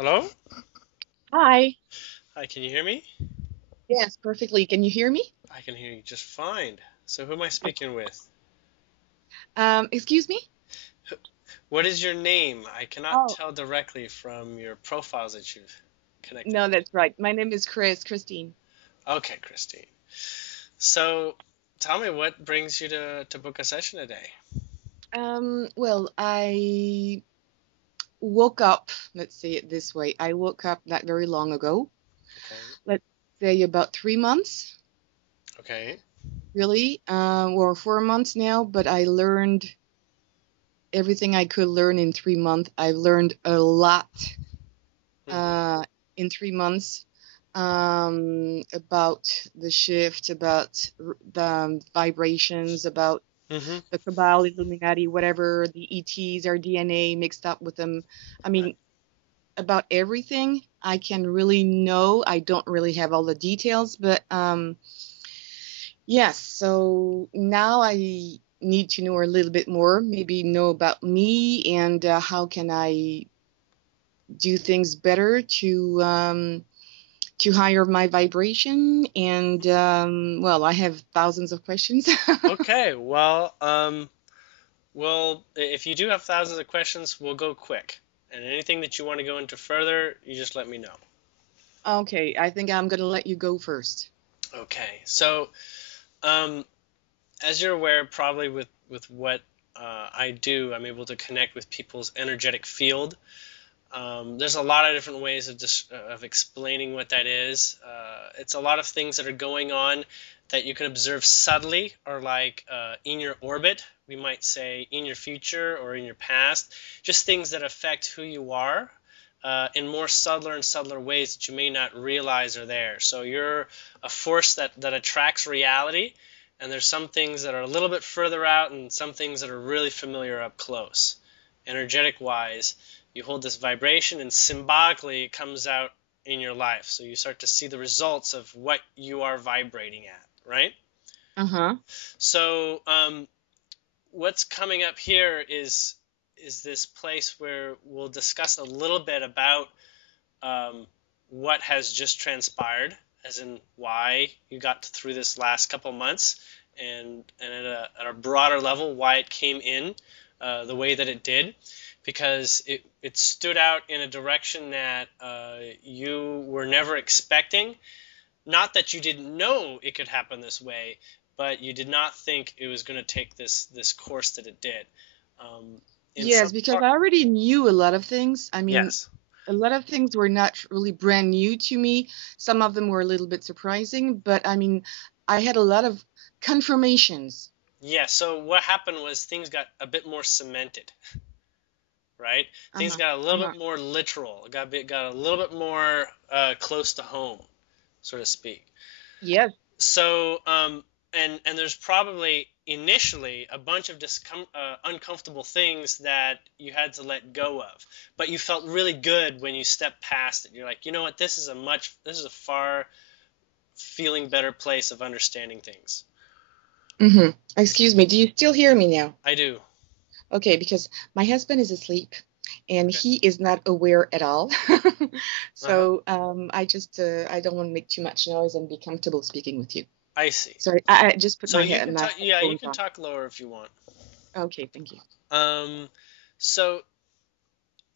Hello? Hi. Hi, can you hear me? Yes, perfectly. Can you hear me? I can hear you just fine. So who am I speaking with? Excuse me? What is your name? I cannot Oh, tell directly from your profiles that you've connected no, with. that's right. My name is Christine. Okay, Christine. So tell me what brings you to book a session today? Well, I woke up, let's say it this way. I woke up not very long ago. Okay. Let's say about 3 months, Okay. really, or 4 months now, but I learned everything I could learn in 3 months. I've learned a lot Mm-hmm. uh, in 3 months about the shift, about the vibrations, about Mm-hmm. the Cabal, Illuminati, whatever, the ETs, our DNA mixed up with them. I Right. mean, about everything I can really know. I don't really have all the details, but yes, so now I need to know a little bit more, maybe know about me and how can I do things better to higher my vibration. And well, I have thousands of questions. Okay. Well, if you do have thousands of questions, we'll go quick. And anything that you want to go into further, you just let me know. Okay, I think I'm gonna let you go first. Okay. So, um, as you're aware, probably with what I do, I'm able to connect with people's energetic field. There's a lot of different ways of explaining what that is. It's a lot of things that are going on that you can observe subtly, or like in your orbit. We might say in your future or in your past, just things that affect who you are. In more subtler and subtler ways that you may not realize are there. So you're a force that attracts reality, and there's some things that are a little bit further out and some things that are really familiar up close. Energetic wise, you hold this vibration and symbolically it comes out in your life. So you start to see the results of what you are vibrating at, right? Uh-huh. So what's coming up here is this place where we'll discuss a little bit about um, what has just transpired, as in why you got through this last couple months, and at a broader level, why it came in the way that it did, because it stood out in a direction that you were never expecting. Not that you didn't know it could happen this way, but you did not think it was going to take this course that it did. Um, in Yes, some because part, I already knew a lot of things. I mean, yes. a lot of things were not really brand new to me. Some of them were a little bit surprising, but I mean, I had a lot of confirmations. Yeah, so what happened was things got a bit more cemented, right? Things Uh-huh. got a little Uh-huh. bit more literal. Got a little bit more close to home, so to speak. Yes. So, and there's probably initially a bunch of uncomfortable things that you had to let go of, but you felt really good when you stepped past it. You're like, you know what? This is a far feeling better place of understanding things. Mm-hmm. Excuse me, do you still hear me now? I do. Okay, because my husband is asleep and Okay. he is not aware at all. Uh-huh. So I don't want to make too much noise and be comfortable speaking with you. I see. Sorry, I just put So you can my talk. Yeah, you headphones can on. talk lower if you want. Okay, thank you. Um, so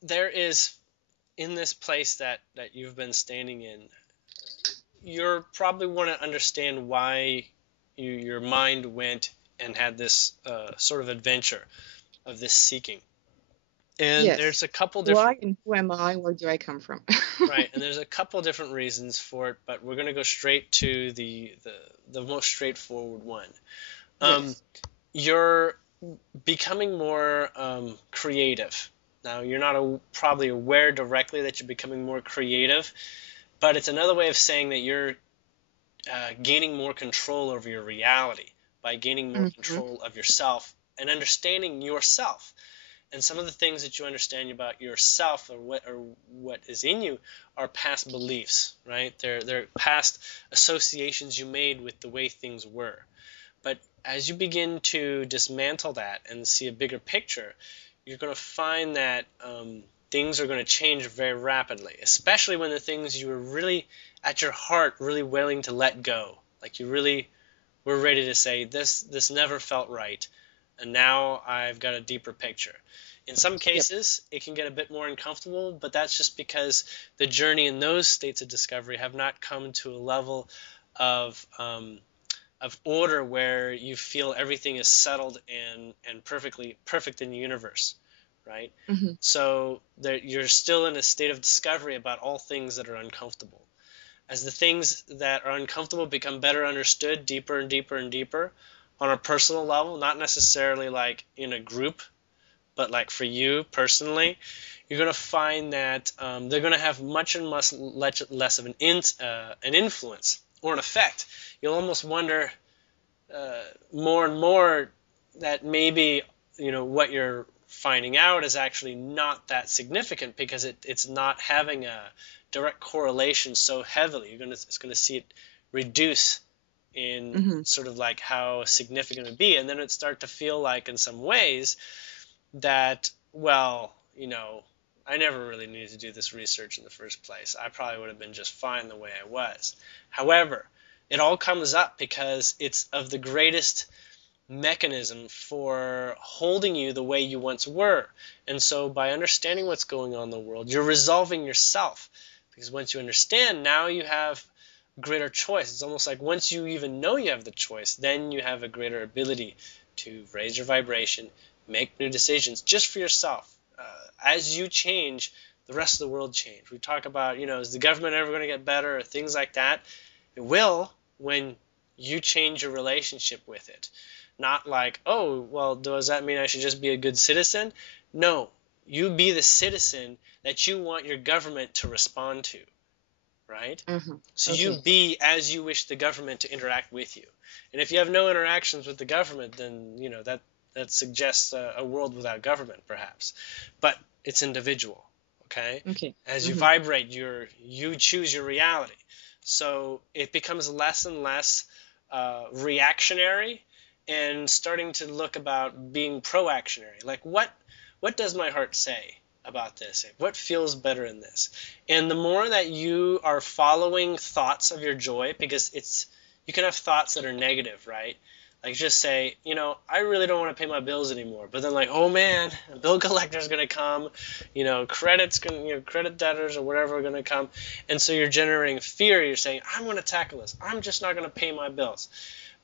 there is in this place that you've been standing in, you're probably want to understand why your mind went and had this sort of adventure of this seeking. And Yes. there's a couple different Why and who am I? Where do I come from? right, and there's a couple different reasons for it, but we're going to go straight to the most straightforward one. Um, Yes. you're becoming more creative. Now, you're not probably aware directly that you're becoming more creative, but it's another way of saying that you're gaining more control over your reality by gaining more Mm-hmm. control of yourself and understanding yourself. And some of the things that you understand about yourself or what is in you are past beliefs, right? They're past associations you made with the way things were. But as you begin to dismantle that and see a bigger picture, you're going to find that things are going to change very rapidly, especially when the things you were really, at your heart, really willing to let go. Like you really were ready to say, this never felt right, and now I've got a deeper picture. In some Yep. cases, it can get a bit more uncomfortable, but that's just because the journey in those states of discovery have not come to a level of order where you feel everything is settled and perfectly perfect in the universe, right? Hmm. So you're still in a state of discovery about all things that are uncomfortable. As the things that are uncomfortable become better understood, deeper and deeper and deeper, on a personal level, not necessarily like in a group, but like for you personally, you're going to find that they're going to have much and much less of an influence or an effect. You'll almost wonder more and more that maybe what you're finding out is actually not that significant because it's not having a direct correlation so heavily. It's going to see it reduce in Hmm. sort of like how significant it would be, and then it start to feel like in some ways that, well, I never really needed to do this research in the first place. I probably would have been just fine the way I was. However, it all comes up because it's of the greatest mechanism for holding you the way you once were. And so by understanding what's going on in the world, you're resolving yourself. Because once you understand, now you have greater choice. It's almost like once you even know you have the choice, then you have a greater ability to raise your vibration, make new decisions just for yourself. As you change, the rest of the world change. We talk about, is the government ever going to get better or things like that? It will when you change your relationship with it. Not like, oh, well, does that mean I should just be a good citizen? No, you be the citizen that you want your government to respond to, right? Hmm. So you Okay. be as you wish the government to interact with you. And if you have no interactions with the government, then that suggests a world without government, perhaps. But it's individual, okay? Okay. As you Hmm. vibrate, you choose your reality. So it becomes less and less reactionary and starting to look about being proactionary. Like what does my heart say about this? What feels better in this? And the more that you are following thoughts of your joy, because you can have thoughts that are negative, right? Like just say, I really don't want to pay my bills anymore. But then like, oh man, a bill collector's gonna come, credit debtors or whatever are gonna come. And so you're generating fear. You're saying, I'm gonna tackle this. I'm just not gonna pay my bills.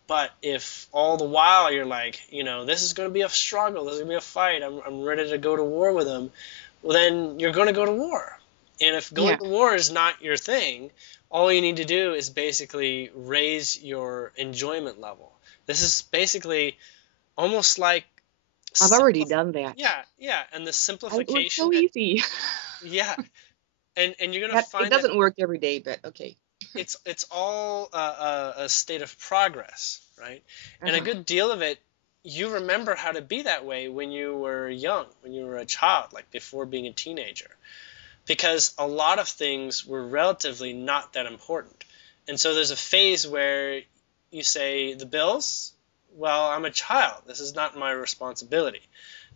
But if all the while you're like, this is going to be a struggle, this is going to be a fight, I'm ready to go to war with them, well, then you're going to go to war. And if going Yeah. to war is not your thing, all you need to do is basically raise your enjoyment level. This is basically almost like I've already simplify. done that. Yeah, yeah, and the It was simplification so that, easy. yeah, and you're going to That it find that doesn't work every day, but okay. it's all a state of progress, right? And a Uh-huh. good deal of it, you remember how to be that way when you were young, when you were a child, like before being a teenager, because a lot of things were relatively not that important. And so there's a phase where you say, the bills, well, I'm a child. This is not my responsibility.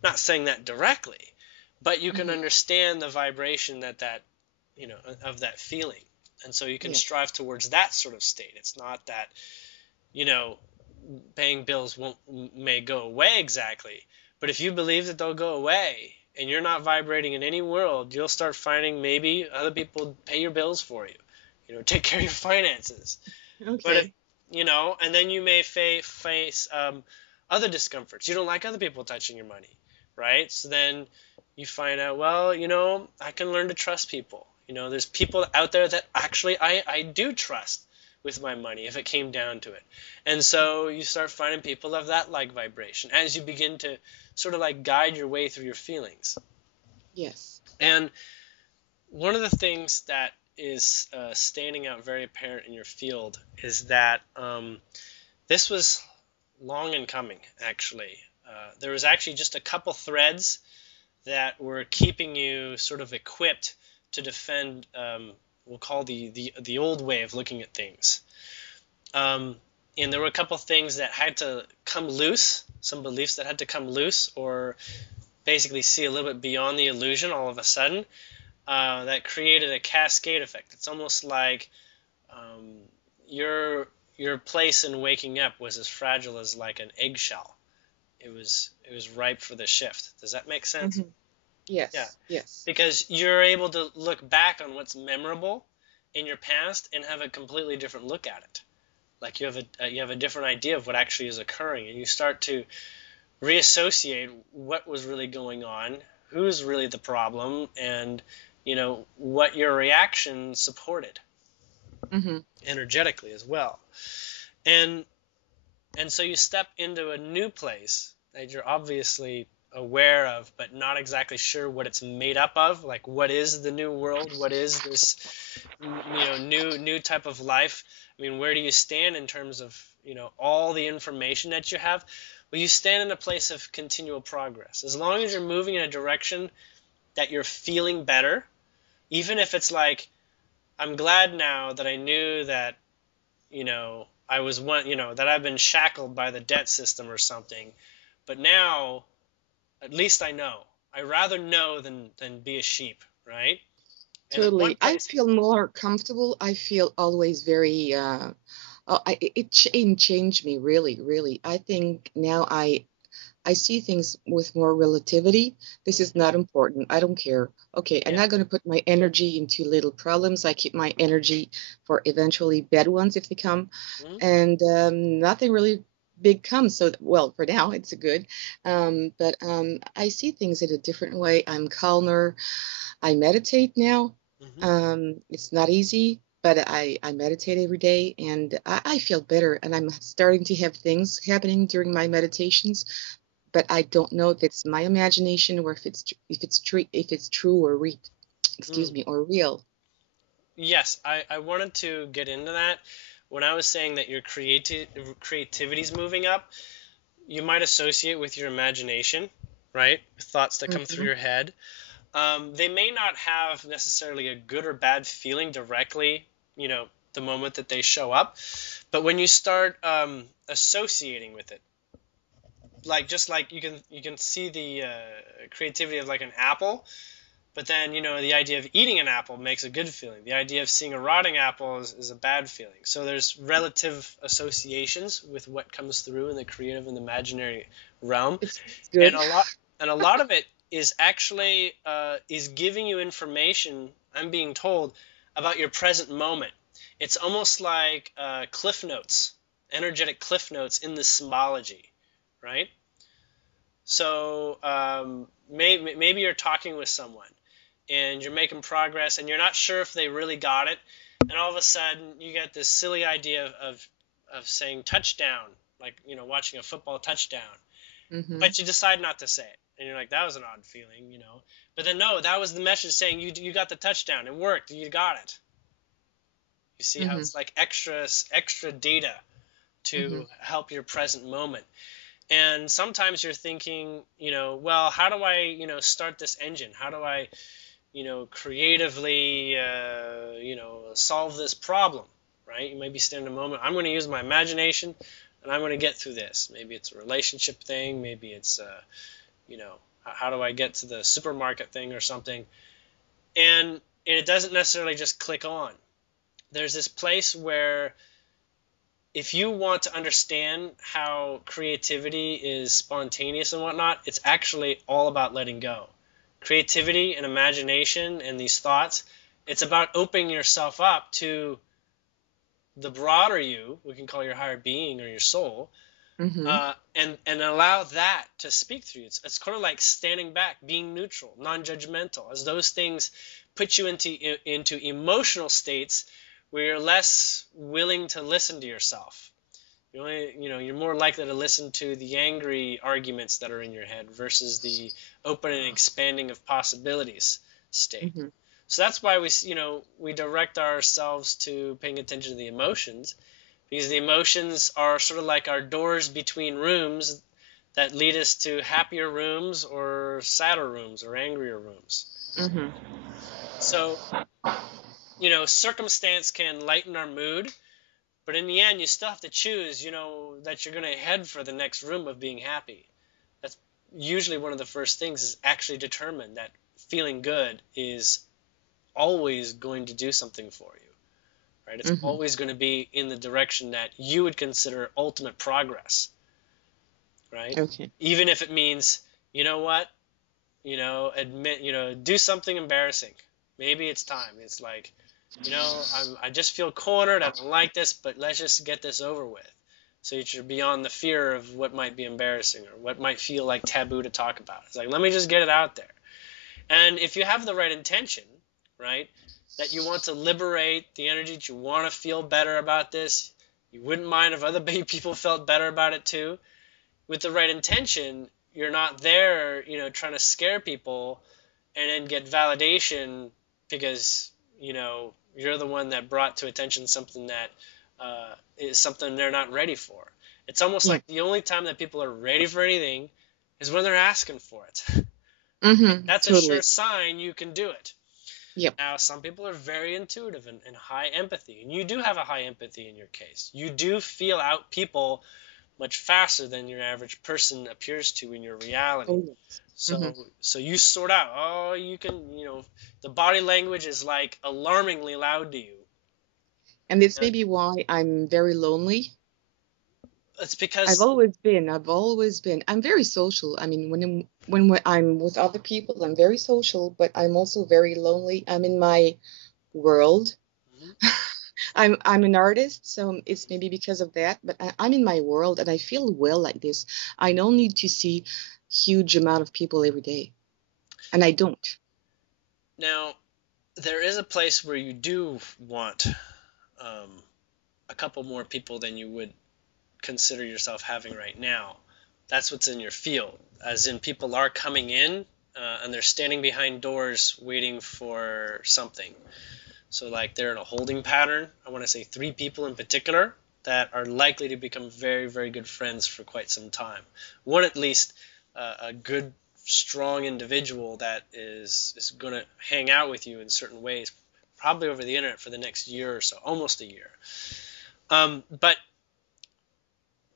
Not saying that directly, but you can Hmm. understand the vibration of that feeling. And so you can Yeah. strive towards that sort of state. It's not that, you know, paying bills may go away exactly, but if you believe that they'll go away and you're not vibrating in any world, you'll start finding maybe other people pay your bills for you, take care of your finances. But if Okay. and then you may face other discomforts. You don't like other people touching your money, right? So then you find out, well, I can learn to trust people. There's people out there that actually I do trust with my money if it came down to it. And so you start finding people of that like vibration as you begin to sort of like guide your way through your feelings. Yes. And one of the things that is standing out very apparent in your field is that this was long in coming, actually. There was actually just a couple threads that were keeping you sort of equipped to defend, we'll call the old way of looking at things. And there were a couple things that had to come loose, some beliefs that had to come loose, or basically see a little bit beyond the illusion all of a sudden, that created a cascade effect. It's almost like um, your place in waking up was as fragile as like an eggshell. It was ripe for the shift. Does that make sense? Hmm. Yeah, Yes, yes. because you're able to look back on what's memorable in your past and have a completely different look at it. Like you have a different idea of what actually is occurring, and you start to reassociate what was really going on, who's really the problem, and what your reaction supported Hmm. energetically as well. And and so you step into a new place that you're obviously aware of, but not exactly sure what it's made up of. Like, what is the new world? What is this, new type of life? I mean, where do you stand in terms of all the information that you have? Well, you stand in a place of continual progress. As long as you're moving in a direction that you're feeling better, even if it's like, I'm glad now that I knew that I was that I've been shackled by the debt system or something, but now at least I know. I rather know than be a sheep, right? And in one Totally. I place, feel more comfortable. I feel always very it changed me really, really. I think now I see things with more relativity. This is not important. I don't care. Okay, I'm yeah, not going to put my energy into little problems. I keep my energy for eventually bad ones if they come, mhm, and nothing really big comes. So, well, for now, it's a good. But I see things in a different way. I'm calmer. I meditate now. mhm. It's not easy, but I meditate every day, and I feel better. And I'm starting to have things happening during my meditations, but I don't know if it's my imagination or if it's true or excuse Mm. me, or real. Yes, I wanted to get into that. When I was saying that your creativity is moving up, you might associate with your imagination, right? Thoughts that come through Hmm. your head. They may not have necessarily a good or bad feeling directly, the moment that they show up, but when you start associating with it, like just like you can see the creativity of like an apple, but then the idea of eating an apple makes a good feeling. The idea of seeing a rotting apple is a bad feeling. So there's relative associations with what comes through in the creative and imaginary realm, It's and good. a lot of it is actually is giving you information. I'm being told about your present moment. It's almost like cliff notes, energetic cliff notes in the symbology, right? So maybe you're talking with someone and you're making progress and you're not sure if they really got it, and all of a sudden you get this silly idea of saying touchdown, like watching a football touchdown, Hmm. but you decide not to say it, and you're like, that was an odd feeling. But then no, that was the message saying you got the touchdown, it worked, you got it. You see how Hmm. it's like extra data Hmm. to help your present moment. And sometimes you're thinking, well, how do I start this engine? How do I creatively solve this problem, right? You might be standing a moment, I'm going to use my imagination and I'm going to get through this. Maybe it's a relationship thing, maybe it's you know how do I get to the supermarket thing or something. And it doesn't necessarily just click on. There's this place where if you want to understand how creativity is spontaneous and whatnot, it's actually all about letting go. Creativity and imagination and these thoughts, it's about opening yourself up to the broader you, we can call your higher being or your soul, Hmm. and allow that to speak through you. It's kind of like standing back, being neutral, non-judgmental, as those things put you into emotional states where you're less willing to listen to yourself. You're more likely to listen to the angry arguments that are in your head versus the open and expanding of possibilities state. Hmm. So that's why we direct ourselves to paying attention to the emotions, because the emotions are sort of like our doors between rooms that lead us to happier rooms or sadder rooms or angrier rooms. Hmm. So, circumstance can lighten our mood, but in the end, you still have to choose, that you're going to head for the next room of being happy. That's usually one of the first things is actually determine that feeling good is always going to do something for you, right? It's Hmm. always going to be in the direction that you would consider ultimate progress, right? Okay. Even if it means, you know what, admit, do something embarrassing. Maybe it's time. It's like, I just feel cornered. I don't like this, but let's just get this over with. So you're beyond the fear of what might be embarrassing or what might feel like taboo to talk about. It's like, let me just get it out there. And if you have the right intention, right, that you want to liberate the energy, that you want to feel better about this, you wouldn't mind if other people felt better about it too. With the right intention, you're not there, trying to scare people and then get validation because, you're the one that brought to attention something that is something they're not ready for. It's almost Yeah. like the only time that people are ready for anything is when they're asking for it. Hmm. That's a sure Totally. sign you can do it. Yep. Now, some people are very intuitive and high empathy, and you do have a high empathy in your case. You do feel out people much faster than your average person appears to in your reality. Oh, yes. Hmm. So you sort out, oh, you can, the body language is like alarmingly loud to you. And this And may be why I'm very lonely. it's because, I've always been. I'm very social. I mean, when I'm with other people, I'm very social, but I'm also very lonely. I'm in my world. I'm an artist, so it's maybe because of that, but I'm in my world and I feel well like this. I don't need to see huge amount of people every day, and I don't. now, there is a place where you do want um, a couple more people than you would consider yourself having right now. That's what's in your field, as in people are coming in and they're standing behind doors waiting for something. So like they're in a holding pattern. I want to say 3 people in particular that are likely to become very, very good friends for quite some time. One at least, a good, strong individual that is going to hang out with you in certain ways, probably over the internet for the next year or so, almost a year. But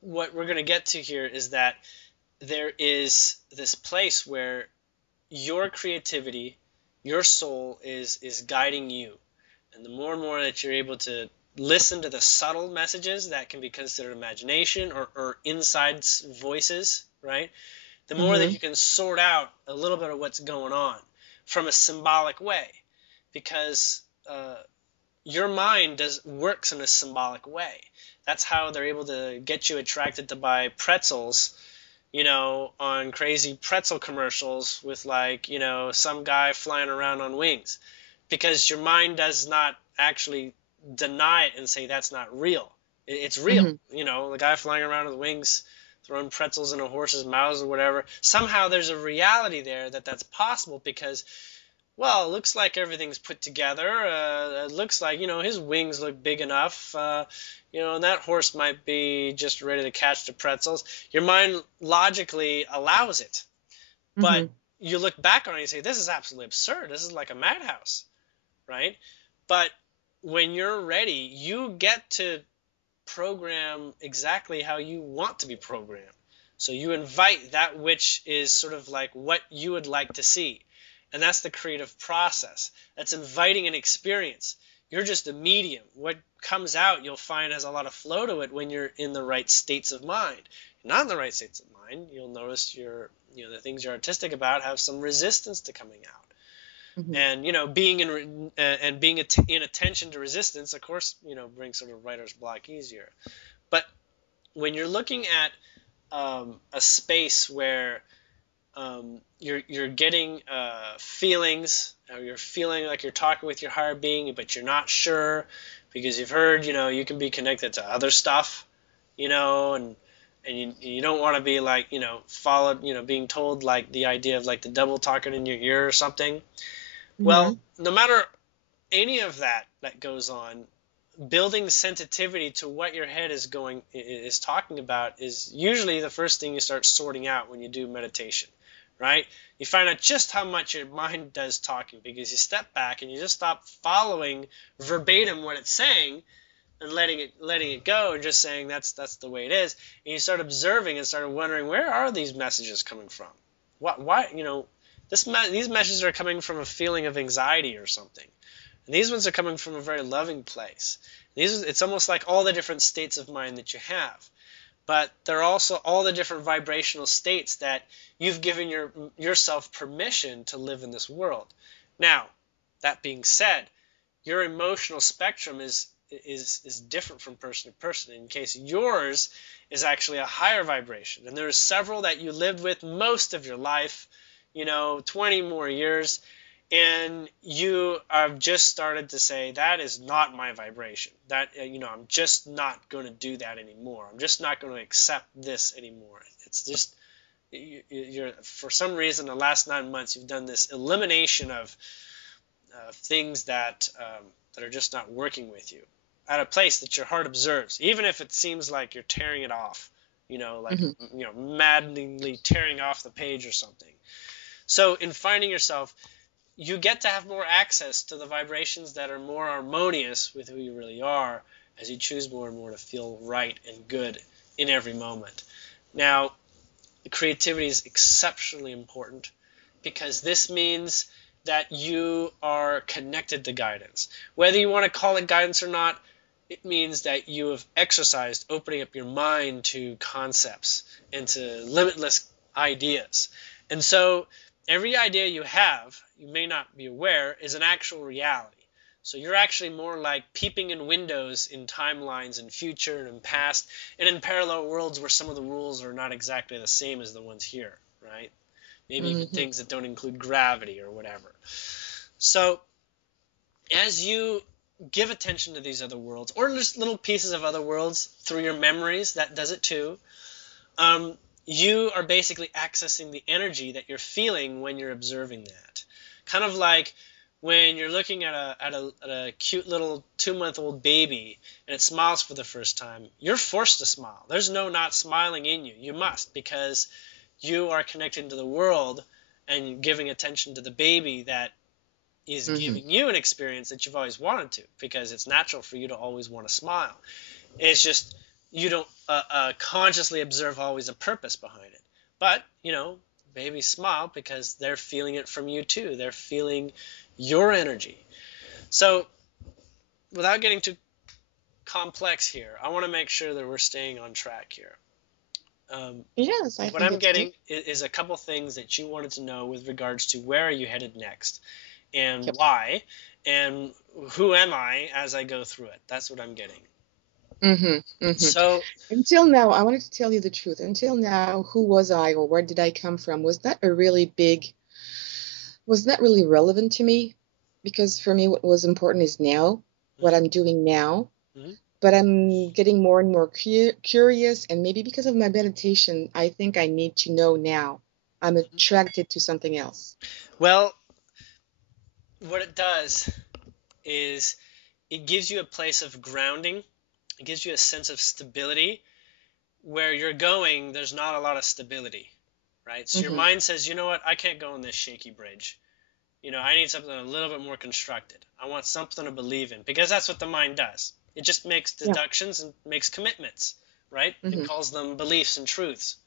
what we're going to get to here is that there is this place where your creativity, your soul is guiding you. And the more and more that you're able to listen to the subtle messages that can be considered imagination or inside voices, right? The more that Hmm. you can sort out a little bit of what's going on from a symbolic way. Because your mind works in a symbolic way. That's how they're able to get you attracted to buy pretzels, on crazy pretzel commercials with like, some guy flying around on wings. Because your mind does not actually deny it and say that's not real. It's real. Hmm. The guy flying around with wings, throwing pretzels in a horse's mouth or whatever. Somehow there's a reality there that's possible because, well, it looks like everything's put together. It looks like, his wings look big enough. And that horse might be just ready to catch the pretzels. Your mind logically allows it. But Hmm. you look back on it and you say, this is absolutely absurd. This is like a madhouse, right? But when you're ready, you get to program exactly how you want to be programmed. So you invite that which is sort of like what you would like to see. And that's the creative process. That's inviting an experience. You're just a medium. What comes out, you'll find has a lot of flow to it when you're in the right states of mind. Not in the right states of mind, you'll notice the things you're artistic about have some resistance to coming out. Hmm. And being in attention to resistance, of course, brings sort of writer's block easier. But when you're looking at a space where you're getting feelings, or you're feeling like you're talking with your higher being, but you're not sure because you've heard, you can be connected to other stuff, and you don't want to be like, followed, being told like the idea of like the devil talking in your ear or something. Well, Hmm. no matter any of that goes on, building sensitivity to what your head is talking about is usually the first thing you start sorting out when you do meditation, right? You find out just how much your mind does talking because you step back and you just stop following verbatim what it's saying and letting it go and just saying that's the way it is, and you start observing and start wondering, where are these messages coming from? Why these messages are coming from a feeling of anxiety or something. And these ones are coming from a very loving place. It's almost like all the different states of mind that you have. But they're also all the different vibrational states that you've given yourself permission to live in this world. Now, that being said, your emotional spectrum is different from person to person. In case yours is actually a higher vibration, and there are several that you lived with most of your life, 20 more years, and you have just started to say, that is not my vibration. That, I'm just not going to do that anymore. I'm just not going to accept this anymore. It's just, you're for some reason, the last 9 months, you've done this elimination of things that are just not working with you at a place that your heart observes, even if it seems like you're tearing it off, maddeningly tearing off the page or something. So in finding yourself, you get to have more access to the vibrations that are more harmonious with who you really are as you choose more and more to feel right and good in every moment. Now, creativity is exceptionally important because this means that you are connected to guidance. Whether you want to call it guidance or not, it means that you have exercised opening up your mind to concepts and to limitless ideas. And so every idea you have, you may not be aware, is an actual reality. So you're actually more like peeping in windows in timelines in future and in past and in parallel worlds where some of the rules are not exactly the same as the ones here, right? Maybe even things that don't include gravity or whatever. So as you give attention to these other worlds, or just little pieces of other worlds through your memories, that does it too, you are basically accessing the energy that you're feeling when you're observing that. Kind of like when you're looking at a cute little 2-month-old baby and it smiles for the first time, you're forced to smile. There's no not smiling in you. You must, because you are connecting to the world and giving attention to the baby that is giving you an experience that you've always wanted to, because it's natural for you to always want to smile. It's just you don't consciously observe always a purpose behind it. But, babies smile because they're feeling it from you too. They're feeling your energy. So without getting too complex here, I want to make sure that we're staying on track here. Yes, I what think I'm it's getting good. is a couple things that you wanted to know with regards to where are you headed next and Yep. why and who am I as I go through it. That's what I'm getting. So Until now, I wanted to tell you the truth. Until now, who was I or where did I come from was not really relevant to me, because for me, what was important is now, what I'm doing now. mhm. But I'm getting more and more curious, and maybe because of my meditation, I think I need to know now. I'm attracted to something else. Well, what it does is it gives you a place of grounding. It gives you a sense of stability. Where you're going, there's not a lot of stability, right? So your mind says, you know what, I can't go on this shaky bridge. I need something a little bit more constructed. I want something to believe in, because that's what the mind does. It just makes Yeah. deductions and makes commitments, right? It hmm calls them beliefs and truths.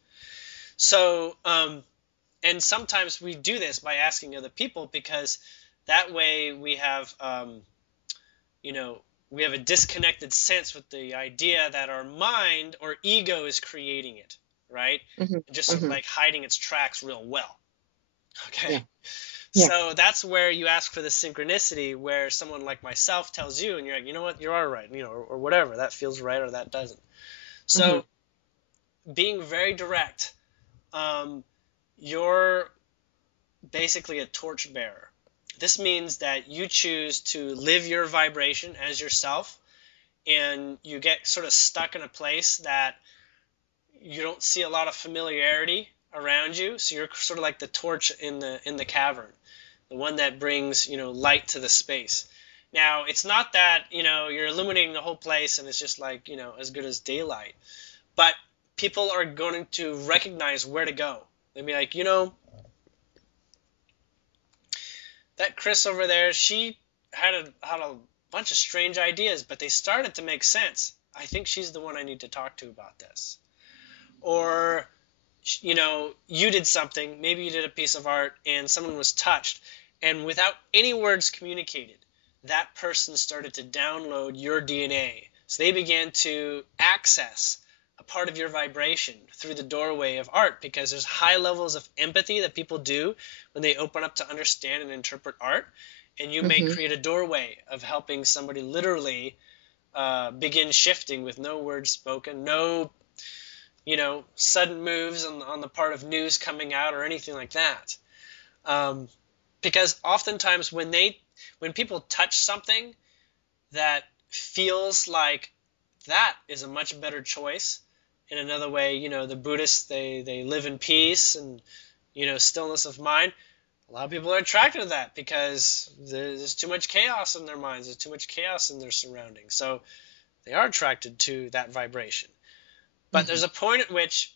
So, and sometimes we do this by asking other people, because that way we have, we have a disconnected sense with the idea that our mind or ego is creating it, right? hmm Just sort of hmm like hiding its tracks real well. Okay. Yeah. Yeah. So that's where you ask for the synchronicity, where someone like myself tells you, and you're like, you know what, you are right, or whatever, that feels right or that doesn't. hmm So being very direct, you're basically a torchbearer. This means that you choose to live your vibration as yourself, and you get sort of stuck in a place that you don't see a lot of familiarity around you. So you're sort of like the torch in the cavern, the one that brings light to the space. Now, it's not that you're illuminating the whole place and it's just like as good as daylight, but people are going to recognize where to go. They'll be like, that Chris over there, she had a bunch of strange ideas, but they started to make sense. I think she's the one I need to talk to about this. Or you did something, maybe you did a piece of art and someone was touched, and without any words communicated, that person started to download your DNA. So they began to access a part of your vibration through the doorway of art, because there's high levels of empathy that people do when they open up to understand and interpret art. And you may Mm-hmm. create a doorway of helping somebody literally begin shifting with no words spoken, no sudden moves on the part of news coming out or anything like that. Um, because oftentimes when people touch something that feels like that is a much better choice. In another way, the Buddhists, they live in peace and, stillness of mind. A lot of people are attracted to that because there's too much chaos in their minds. There's too much chaos in their surroundings. So they are attracted to that vibration. But Mm-hmm. there's a point at which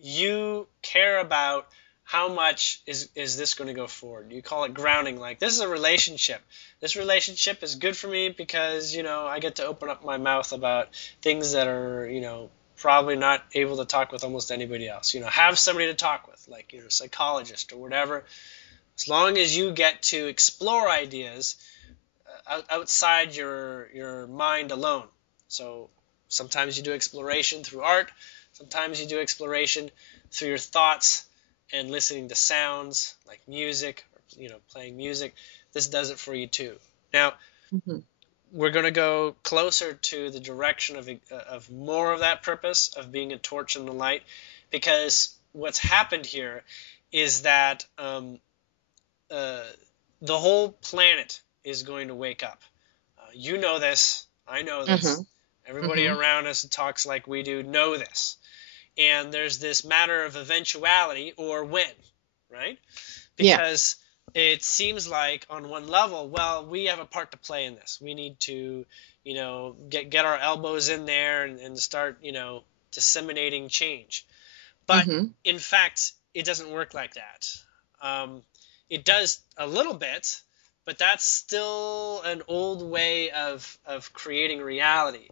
you care about how much is this going to go forward. You call it grounding. Like, this is a relationship. This relationship is good for me because, I get to open up my mouth about things that are, probably not able to talk with almost anybody else. Have somebody to talk with, like, a psychologist or whatever. As long as you get to explore ideas outside your mind alone. So sometimes you do exploration through art. Sometimes you do exploration through your thoughts and listening to sounds like music, or playing music. This does it for you too. Now, Mm-hmm. we're going to go closer to the direction of more of that purpose of being a torch in the light, because what's happened here is that the whole planet is going to wake up. You know this. I know Mm-hmm. this. Everybody Mm-hmm. around us who talks like we do know this. And there's this matter of eventuality, or when, right? Yeah. Because it seems like on one level, well, we have a part to play in this. We need to, get our elbows in there and start, disseminating change. But Mm-hmm. in fact, it doesn't work like that. Um, it does a little bit, but that's still an old way of creating reality.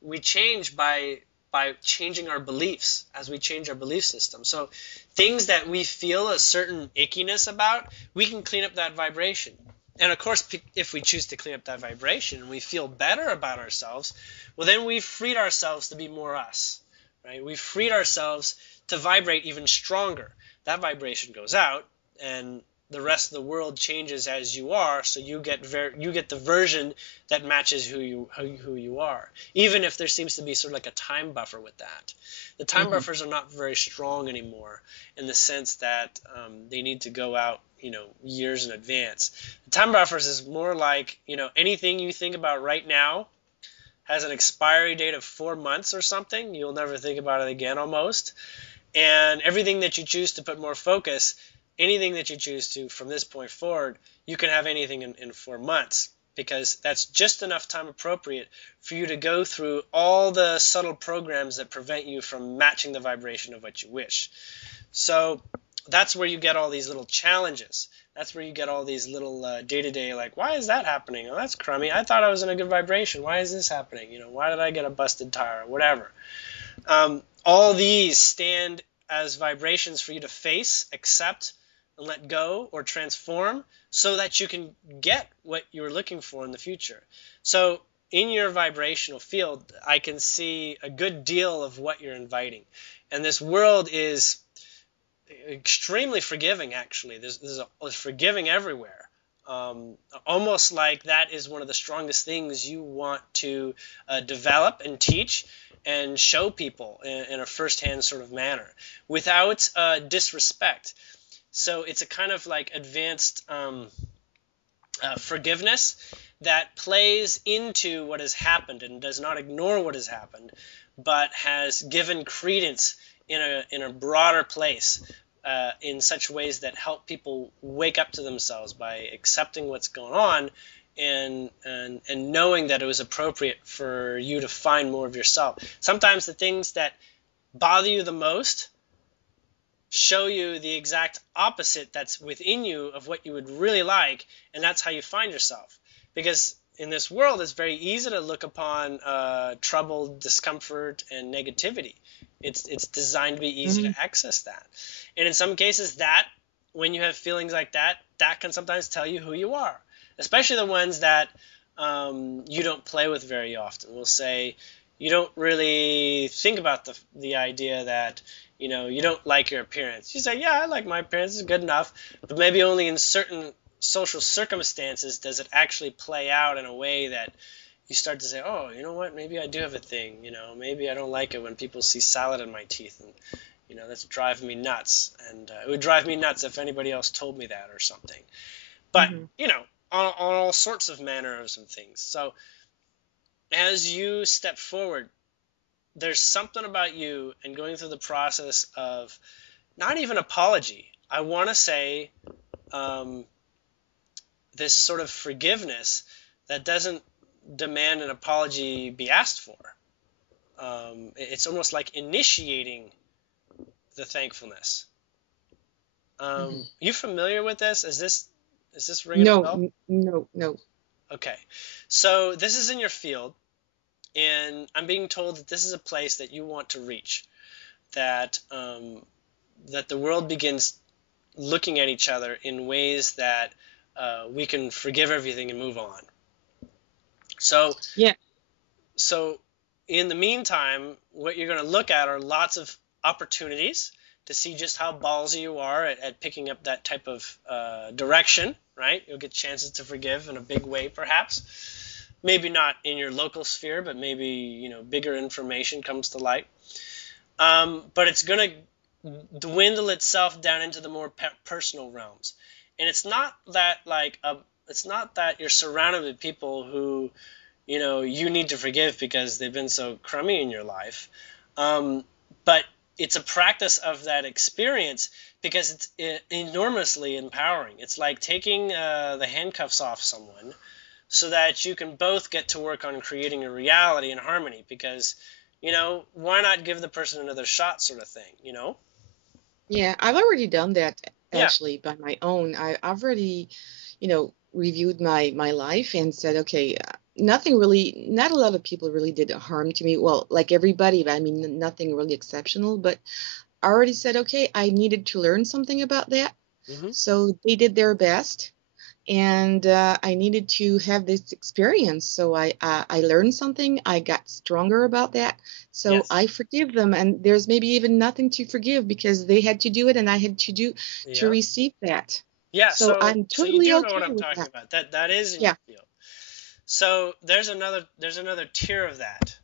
We change by changing our beliefs as we change our belief system. So things that we feel a certain ickiness about, we can clean up that vibration. And of course, if we choose to clean up that vibration and we feel better about ourselves, well, then we've freed ourselves to be more us, right? We've freed ourselves to vibrate even stronger. That vibration goes out, and the rest of the world changes as you are, so you get the version that matches who you are. Even if there seems to be sort of like a time buffer with that, the time Mm-hmm. buffers are not very strong anymore in the sense that they need to go out, years in advance. The time buffers is more like, anything you think about right now has an expiry date of 4 months or something. You'll never think about it again almost. And everything that you choose to put more focus, anything that you choose to from this point forward, you can have anything in 4 months, because that's just enough time appropriate for you to go through all the subtle programs that prevent you from matching the vibration of what you wish. So that's where you get all these little challenges. That's where you get all these little day-to-day, like, why is that happening? Oh, that's crummy. I thought I was in a good vibration. Why is this happening? Why did I get a busted tire? Whatever. All these stand as vibrations for you to face, accept, and let go or transform, so that you can get what you're looking for in the future. So in your vibrational field, I can see a good deal of what you're inviting. And this world is extremely forgiving, actually. There's forgiving everywhere. Almost like that is one of the strongest things you want to develop and teach and show people in a first-hand sort of manner, without disrespect. So it's a kind of like advanced forgiveness that plays into what has happened and does not ignore what has happened, but has given credence in a broader place, in such ways that help people wake up to themselves by accepting what's going on, and knowing that it was appropriate for you to find more of yourself. Sometimes the things that bother you the most show you the exact opposite that's within you of what you would really like, and that's how you find yourself. Because in this world, it's very easy to look upon trouble, discomfort, and negativity. It's designed to be easy Mm-hmm. to access that. And in some cases, that when you have feelings like that, that can sometimes tell you who you are, especially the ones that you don't play with very often. We'll say you don't really think about the idea that you don't like your appearance. You say, yeah, I like my appearance, it's good enough, but maybe only in certain social circumstances does it actually play out in a way that you start to say, oh, you know what, maybe I do have a thing, maybe I don't like it when people see salad in my teeth, and that's driving me nuts, and it would drive me nuts if anybody else told me that or something. But Mm-hmm. on all sorts of manners and things. So as you step forward, there's something about you and going through the process of not even apology. I want to say um, this sort of forgiveness that doesn't demand an apology be asked for. It's almost like initiating the thankfulness. Mm-hmm. You familiar with this? Is this ringing a No, bell? no, no. Okay, so this is in your field, and I'm being told that this is a place that you want to reach. That the world begins looking at each other in ways that we can forgive everything and move on. So Yeah. So in the meantime, what you're going to look at are lots of opportunities to see just how ballsy you are at picking up that type of direction, right? You'll get chances to forgive in a big way, perhaps. Maybe not in your local sphere, but maybe, bigger information comes to light. But it's going to dwindle itself down into the more personal realms. And it's not that you're surrounded with people who you need to forgive because they've been so crummy in your life. But it's a practice of that experience because it's enormously empowering. It's like taking the handcuffs off someone so that you can both get to work on creating a reality and harmony because, why not give the person another shot sort of thing? Yeah, I've already done that Yeah. actually by my own. I've already, reviewed my life and said, okay, nothing really, not a lot of people really did harm to me. Well, like everybody, but I mean, nothing really exceptional. But I already said, okay, I needed to learn something about that. Hmm. So they did their best, and I needed to have this experience. So I learned something. I got stronger about that. So Yes. I forgive them, and there's maybe even nothing to forgive because they had to do it, and I had to do to Yeah. receive that. Yeah. So So I'm so you totally do know what okay I'm with talking that. about. That is in your Yeah. field. So there's another tier of that.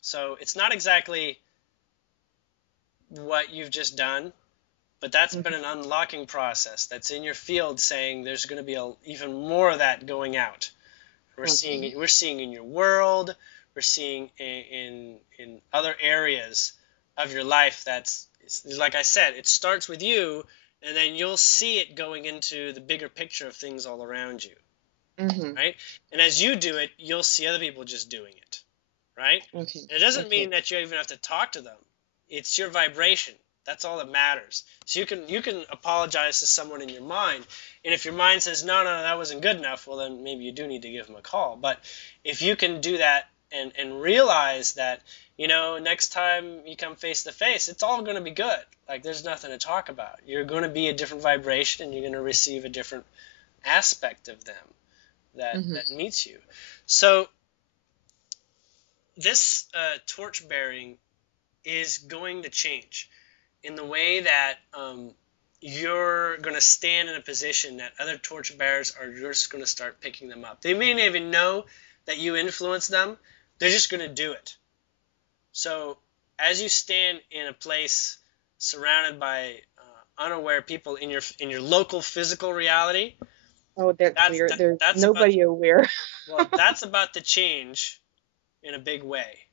So it's not exactly what you've just done, but that's been Hmm. an unlocking process that's in your field saying there's going to be even more of that going out. We're seeing Okay. it. We're seeing in your world. We're seeing in other areas of your life. Like I said, it starts with you, and then you'll see it going into the bigger picture of things all around you, Hmm. right? And as you do it, you'll see other people just doing it, right? Okay. And it doesn't mean Okay. that you even have to talk to them. It's your vibration. That's all that matters. So you can apologize to someone in your mind, and if your mind says no, that wasn't good enough, well then maybe you do need to give them a call. But if you can do that and realize that next time you come face to face, it's all going to be good. Like there's nothing to talk about. You're going to be a different vibration, and you're going to receive a different aspect of them that Hmm. meets you. So this torch bearing is going to change in the way that you're going to stand in a position that other torch bearers are just going to start picking them up. They may not even know that you influence them. They're just going to do it. So as you stand in a place surrounded by unaware people in your local physical reality, Oh, that's that's weird. that, There's that's about nobody aware. that's about to change in a big way.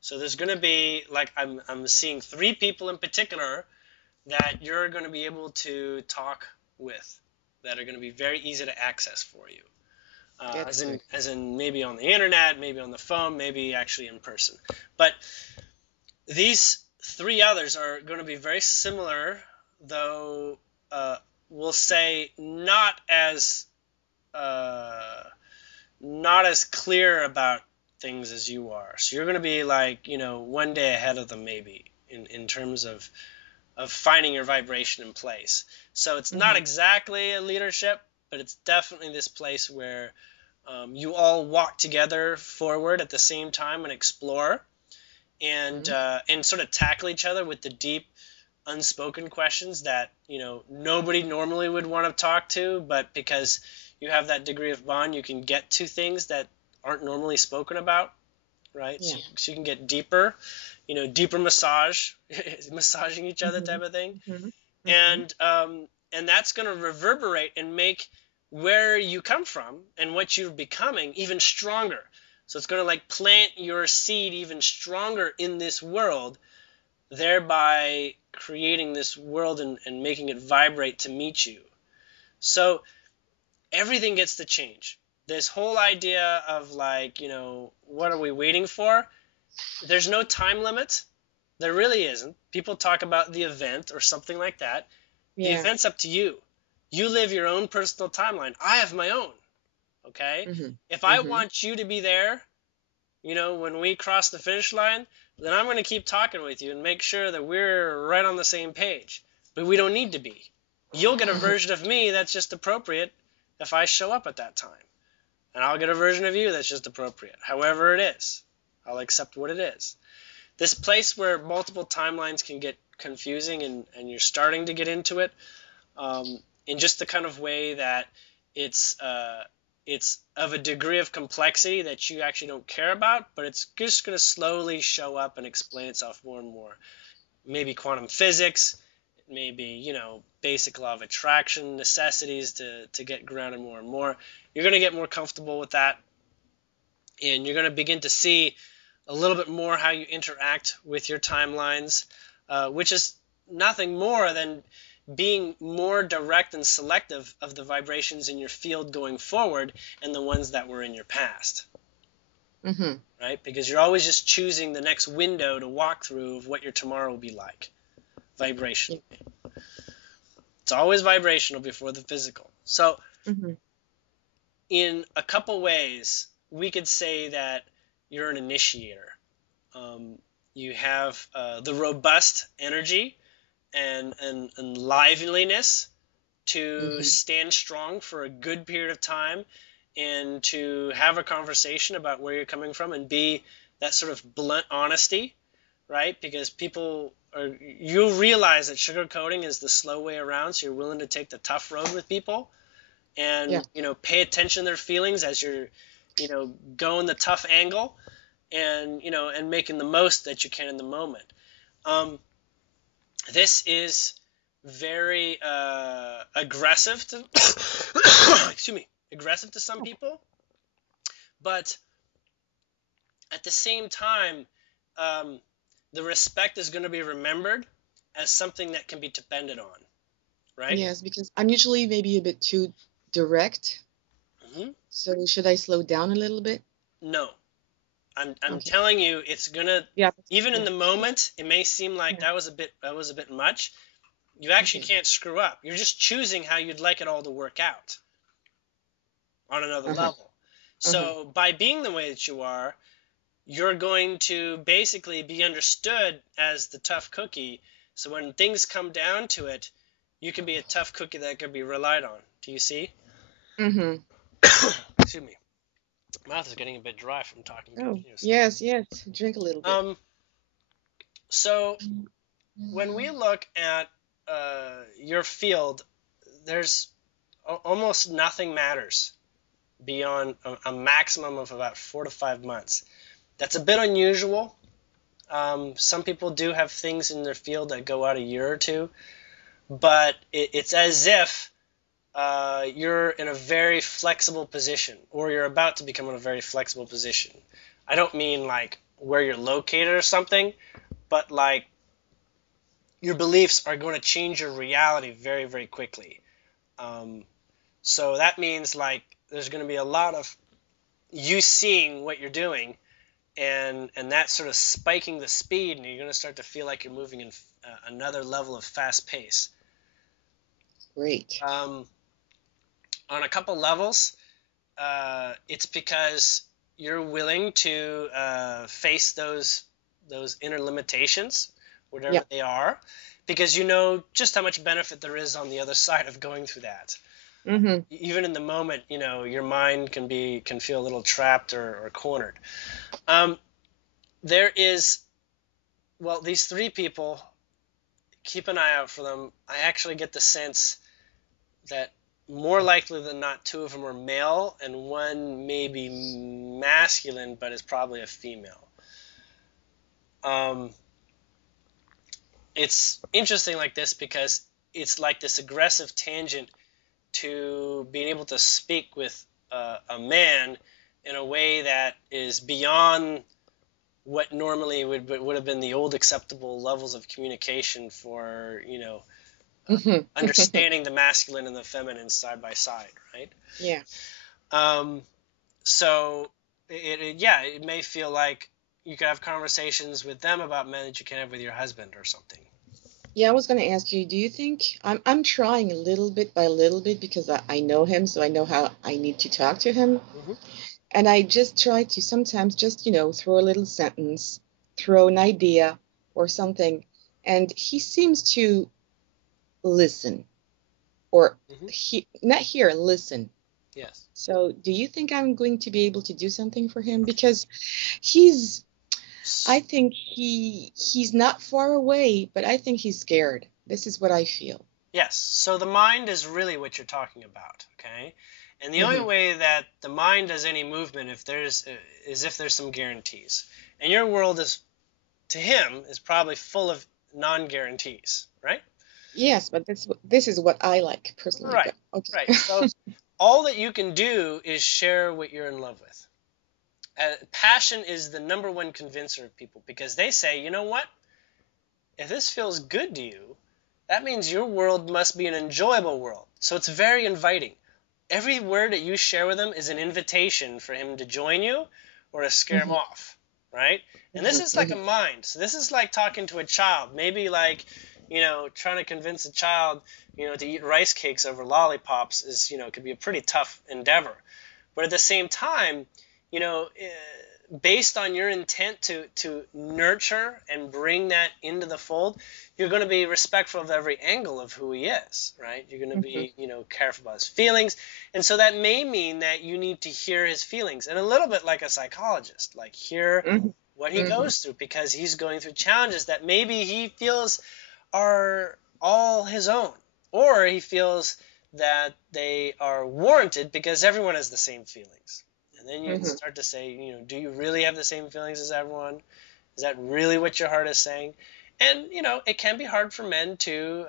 So there's going to be like I'm seeing three people in particular that you're going to be able to talk with that are going to be very easy to access for you. As That's in good. as in maybe on the internet, maybe on the phone, maybe actually in person. But these three others are going to be very similar, though we'll say uh, not as clear about things as you are. So you're going to be like, one day ahead of them maybe in terms of finding your vibration in place. So it's not exactly a leadership, but it's definitely this place where you all walk together forward at the same time and explore and sort of tackle each other with the deep unspoken questions that nobody normally would want to talk to, but because you have that degree of bond, you can get to things that aren't normally spoken about, right? Yeah. So you can get deeper, deeper massage, massaging each other type of thing, and that's going to reverberate and make where you come from and what you're becoming even stronger. So it's going to like plant your seed even stronger in this world, thereby creating this world and making it vibrate to meet you. So everything gets to change. This whole idea of like, what are we waiting for? There's no time limit. There really isn't. People talk about the event or something like that. The event's up to you. You live your own personal timeline. I have my own. Okay? If I want you to be there, when we cross the finish line, then I'm going to keep talking with you and make sure that we're right on the same page. But we don't need to be. You'll get a version of me that's just appropriate if I show up at that time. And I'll get a version of you that's just appropriate. However it is, I'll accept what it is. This place where multiple timelines can get confusing and you're starting to get into it in just the kind of way that it's of a degree of complexity that you actually don't care about, but it's just going to slowly show up and explain itself more and more. Maybe quantum physics, maybe, basic law of attraction, necessities to get grounded more and more. You're going to get more comfortable with that, and you're going to begin to see a little bit more how you interact with your timelines, which is nothing more than being more direct and selective of the vibrations in your field going forward and the ones that were in your past. Right? Because you're always just choosing the next window to walk through of what your tomorrow will be like, vibrationally. It's always vibrational before the physical. So in a couple ways, we could say that you're an initiator. You have the robust energy and liveliness to stand strong for a good period of time and to have a conversation about where you're coming from and be that sort of blunt honesty, right? Because you realize that sugarcoating is the slow way around, so you're willing to take the tough road with people and, pay attention to their feelings as you're, going the tough angle and, and making the most that you can in the moment. This is very aggressive to aggressive to some people, but at the same time, the respect is going to be remembered as something that can be depended on, right? Yes, because I'm usually maybe a bit too direct. So should I slow down a little bit? No. I'm telling you, it's gonna. Even in the moment, it may seem like that was a bit much. You actually can't screw up. You're just choosing how you'd like it all to work out on another level. So by being the way that you are, you're going to basically be understood as the tough cookie. So when things come down to it, you can be a tough cookie that can be relied on. Do you see? Excuse me. Mouth is getting a bit dry from talking continuously. Yes. Drink a little bit. So when we look at your field, there's almost nothing matters beyond a maximum of about 4 to 5 months. That's a bit unusual. Some people do have things in their field that go out a year or two, but it's as if you're in a very flexible position, or you're about to become in a very flexible position. I don't mean like where you're located or something, but like your beliefs are going to change your reality very, very quickly. So that means like there's going to be a lot of you seeing what you're doing, and that sort of spiking the speed, and you're going to start to feel like you're moving in another level of fast pace. Great. On a couple levels, it's because you're willing to face those inner limitations whatever Yeah. they are, because you know just how much benefit there is on the other side of going through that. Mhm. Even in the moment, you know, your mind can feel a little trapped or cornered. Um, there is, well, these three people, keep an eye out for them. I actually get the sense that more likely than not, two of them are male and one may be masculine, but is probably a female. Um, it's interesting like this because it's like this aggressive tangent to being able to speak with a man in a way that is beyond what normally would have been the old acceptable levels of communication for, you know, Mhm. understanding the masculine and the feminine side by side, right? Yeah. Um, so yeah, it may feel like you could have conversations with them about men that you can have with your husband or something. Yeah, I was going to ask you, do you think I'm trying a little bit by little bit because I know him, so I know how I need to talk to him. Hmm. And I just try to sometimes just, throw a little sentence, throw an idea or something, and he seems to listen or Hmm. not hear, listen. Yes. So, do you think I'm going to be able to do something for him? Because he's, I think he's not far away, but I think he's scared. This is what I feel. Yes. So the mind is really what you're talking about, okay? And the only Hmm. way that the mind does any movement is if there's some guarantees. And your world is, to him, is probably full of non-guarantees, right? Yes, but this is what I like personally. Right. But okay. Right. So all that you can do is share what you're in love with. Passion is the number one convincer of people because they say, you know what? If this feels good to you, that means your world must be an enjoyable world. So it's very inviting. Every word that you share with him is an invitation for him to join you or to scare him Hmm. off, right? And this Hmm. is like a Hmm. mind. So this is like talking to a child. Maybe like, you know, trying to convince a child, you know, to eat rice cakes over lollipops is, you know, could be a pretty tough endeavor. But at the same time, you know, based on your intent to nurture and bring that into the fold, you're going to be respectful of every angle of who he is, right? You're going to Hmm. be, you know, careful about his feelings. And so that may mean that you need to hear his feelings and a little bit like a psychologist, like hear Hmm. what he Hmm. goes through because he's going through challenges that maybe he feels are all his own, or he feels that they are warranted because everyone has the same feelings. And then you Hmm. start to say, you know, do you really have the same feelings as everyone? Is that really what your heart is saying? And, you know, it can be hard for men to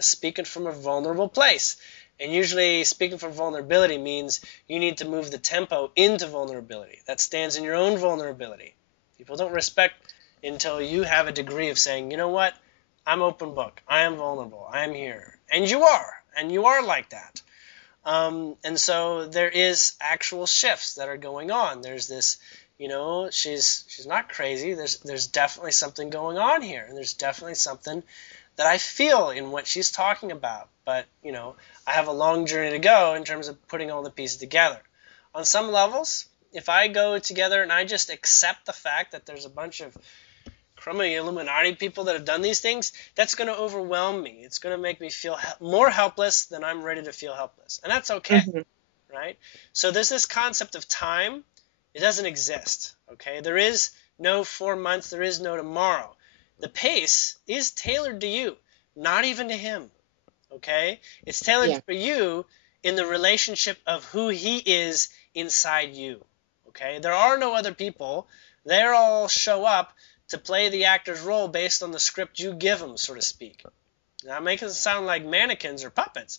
speak from a vulnerable place. And usually speaking from vulnerability means you need to move the tempo into vulnerability. That stands in your own vulnerability. People don't respect until you have a degree of saying, you know what, I'm open book. I am vulnerable. I am here. And you are. And you are like that. And so there is actual shifts that are going on. There's this, you know, she's not crazy. There's definitely something going on here, and there's definitely something that I feel in what she's talking about. But you know, I have a long journey to go in terms of putting all the pieces together. On some levels, if I go together and I just accept the fact that there's a bunch of crummy Illuminati people that have done these things, that's going to overwhelm me. It's going to make me feel more helpless than I'm ready to feel helpless. And that's okay, Hmm. right? So there's this concept of time. It doesn't exist, okay? There is no 4 months. There is no tomorrow. The pace is tailored to you, not even to him, okay? It's tailored Yeah. for you in the relationship of who he is inside you, okay? There are no other people. They all show up to play the actor's role based on the script you give them, so to speak. Now, it makes it sound like mannequins or puppets,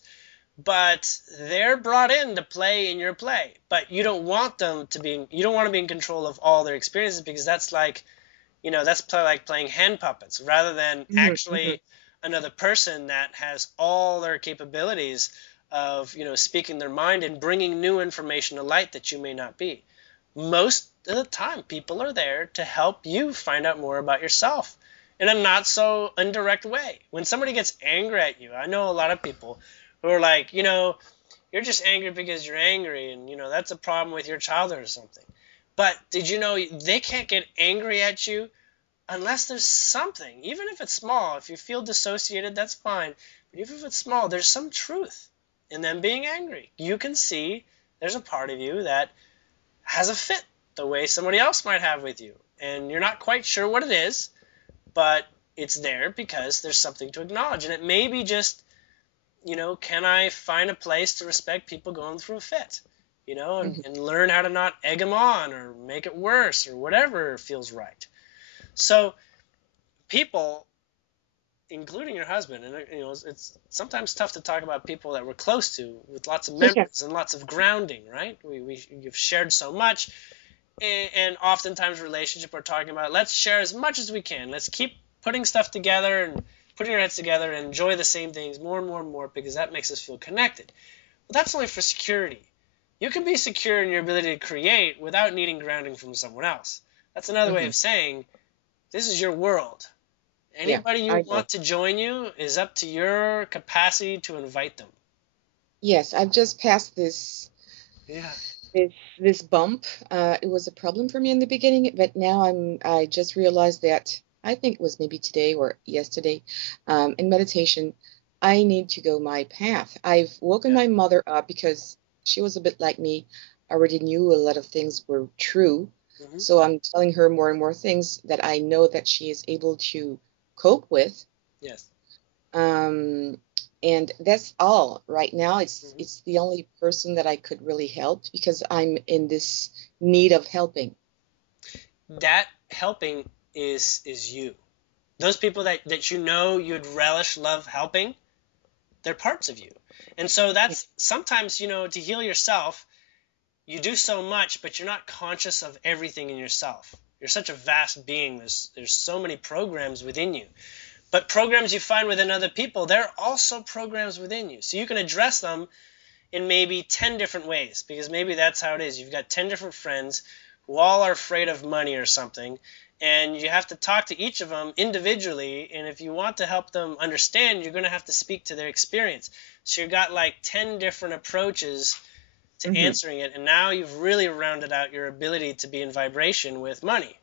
but they're brought in to play in your play. But you don't want them to be, you don't want to be in control of all their experiences because that's like, you know, that's like playing hand puppets rather than Hmm. Hmm. actually another person that has all their capabilities of, you know, speaking their mind and bringing new information to light that you may not be. Most of the time, people are there to help you find out more about yourself in a not so indirect way. When somebody gets angry at you, I know a lot of people who are like, you know, you're just angry because you're angry, and you know that's a problem with your childhood or something. But did you know they can't get angry at you unless there's something, even if it's small, if you feel dissociated, that's fine. But even if it's small, there's some truth in them being angry. You can see there's a part of you that has a fit the way somebody else might have with you. And you're not quite sure what it is, but it's there because there's something to acknowledge. And it may be just, can I find a place to respect people going through a fit, and learn how to not egg them on or make it worse or whatever feels right. So people, including your husband, and it's sometimes tough to talk about people that we're close to with lots of memories and lots of grounding, right? We've shared so much, and oftentimes relationship we're talking about, let's share as much as we can. Let's keep putting stuff together and putting our heads together and enjoy the same things more and more and more because that makes us feel connected. But that's only for security. You can be secure in your ability to create without needing grounding from someone else. That's another way of saying this is your world. Anybody you want to join you is up to your capacity to invite them. Yes, I've just passed this. Yeah. This bump. It was a problem for me in the beginning, but now I just realized that I think it was maybe today or yesterday, in meditation, I need to go my path. I've woken my mother up because she was a bit like me, already knew a lot of things were true. So I'm telling her more and more things that I know that she is able to cope with. Yes. And that's all right now. It's the only person that I could really help because I'm in this need of helping. That helping is you. Those people that you'd relish, love helping, they're parts of you. And so that's sometimes, to heal yourself, you do so much, but you're not conscious of everything in yourself. You're such a vast being. There's so many programs within you. But programs you find within other people, they're also programs within you. So you can address them in maybe 10 different ways because maybe that's how it is. You've got 10 different friends who all are afraid of money or something, and you have to talk to each of them individually, and if you want to help them understand, you're going to have to speak to their experience. So you've got like 10 different approaches to answering it, and now you've really rounded out your ability to be in vibration with money,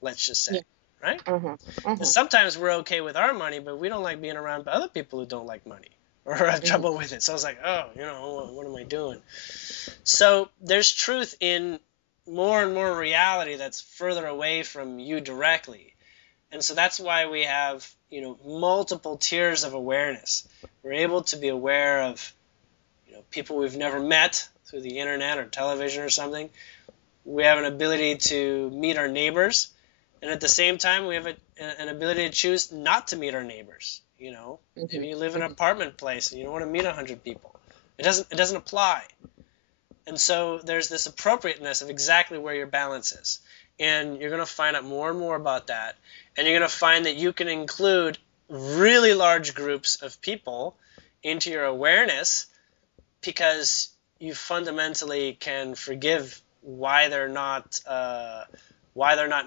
let's just say. Right? Sometimes we're okay with our money, but we don't like being around other people who don't like money or have trouble with it. So it's like, what am I doing? So there's truth in more and more reality that's further away from you directly. And so that's why we have, multiple tiers of awareness. We're able to be aware of, people we've never met through the internet or television or something. We have an ability to meet our neighbors. And at the same time, we have an ability to choose not to meet our neighbors. Maybe you live in an apartment place and you don't want to meet 100 people. It doesn't apply. And so there's this appropriateness of exactly where your balance is. And you're going to find out more and more about that. And you're going to find that you can include really large groups of people into your awareness because you fundamentally can forgive why they're not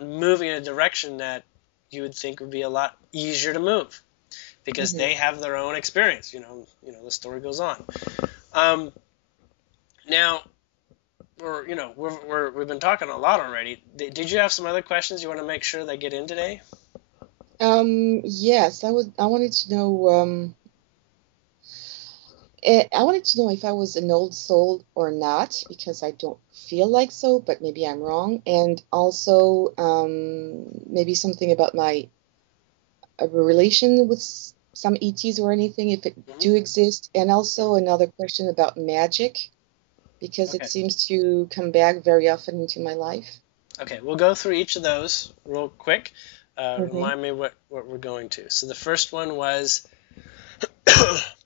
moving in a direction that you would think would be a lot easier to move because they have their own experience. The story goes on. Now, we've been talking a lot already. Did you have some other questions you want to make sure they get in today? Yes, I wanted to know. I wanted to know if I was an old soul or not, because I don't feel like so, but maybe I'm wrong. And also, maybe something about my relation with some ETs or anything, if it do exist. And also another question about magic, because it seems to come back very often into my life. Okay, we'll go through each of those real quick. Remind me what we're going to. So the first one was,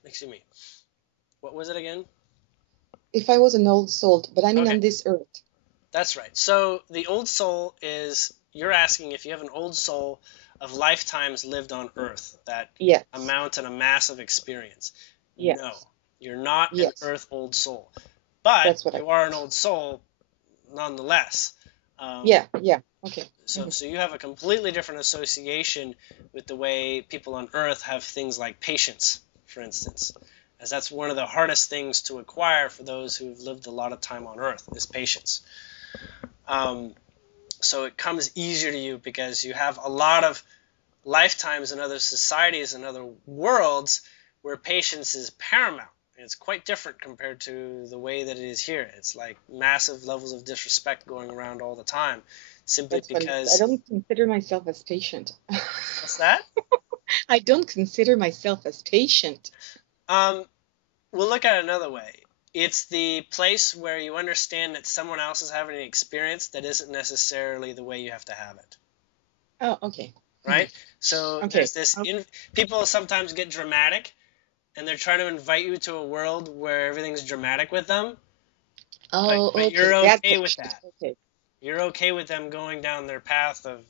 excuse me. What was it again? If I was an old soul, but I mean on this earth. That's right. So the old soul is, you're asking if you have an old soul of lifetimes lived on earth that amount in a massive experience. Yes. No, you're not an earth old soul. But you are an old soul nonetheless. Okay. So you have a completely different association with the way people on earth have things like patience, for instance. As that's one of the hardest things to acquire for those who've lived a lot of time on Earth, is patience. So it comes easier to you because you have a lot of lifetimes in other societies and other worlds where patience is paramount. It's quite different compared to the way that it is here. It's like massive levels of disrespect going around all the time, simply That's funny. I because. don't consider myself as patient. What's that? I don't consider myself as patient. Um, we'll look at it another way. It's the place where you understand that someone else is having an experience that isn't necessarily the way you have to have it. Oh, okay. Right? So Okay. there's this. People sometimes get dramatic, and they're trying to invite you to a world where everything's dramatic with them. Oh, But you're okay. That okay with patient. that. Okay. You're okay with them going down their path of,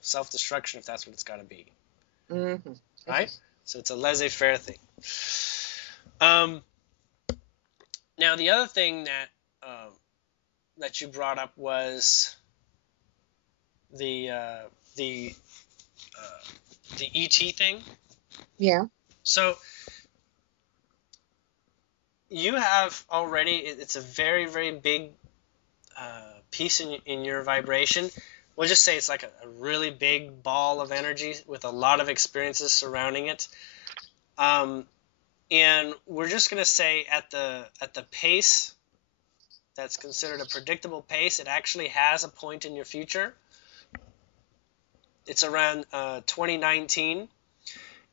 self-destruction if that's what it's got to be. Mm-hmm. Okay. Right? So it's a laissez-faire thing. Um, Now the other thing that you brought up was the uh, the the ET thing. Yeah. So you have already. It's a very very big piece in your vibration. We'll just say it's like a really big ball of energy with a lot of experiences surrounding it. And we're just gonna say at the pace that's considered a predictable pace, it actually has a point in your future. It's around 2019.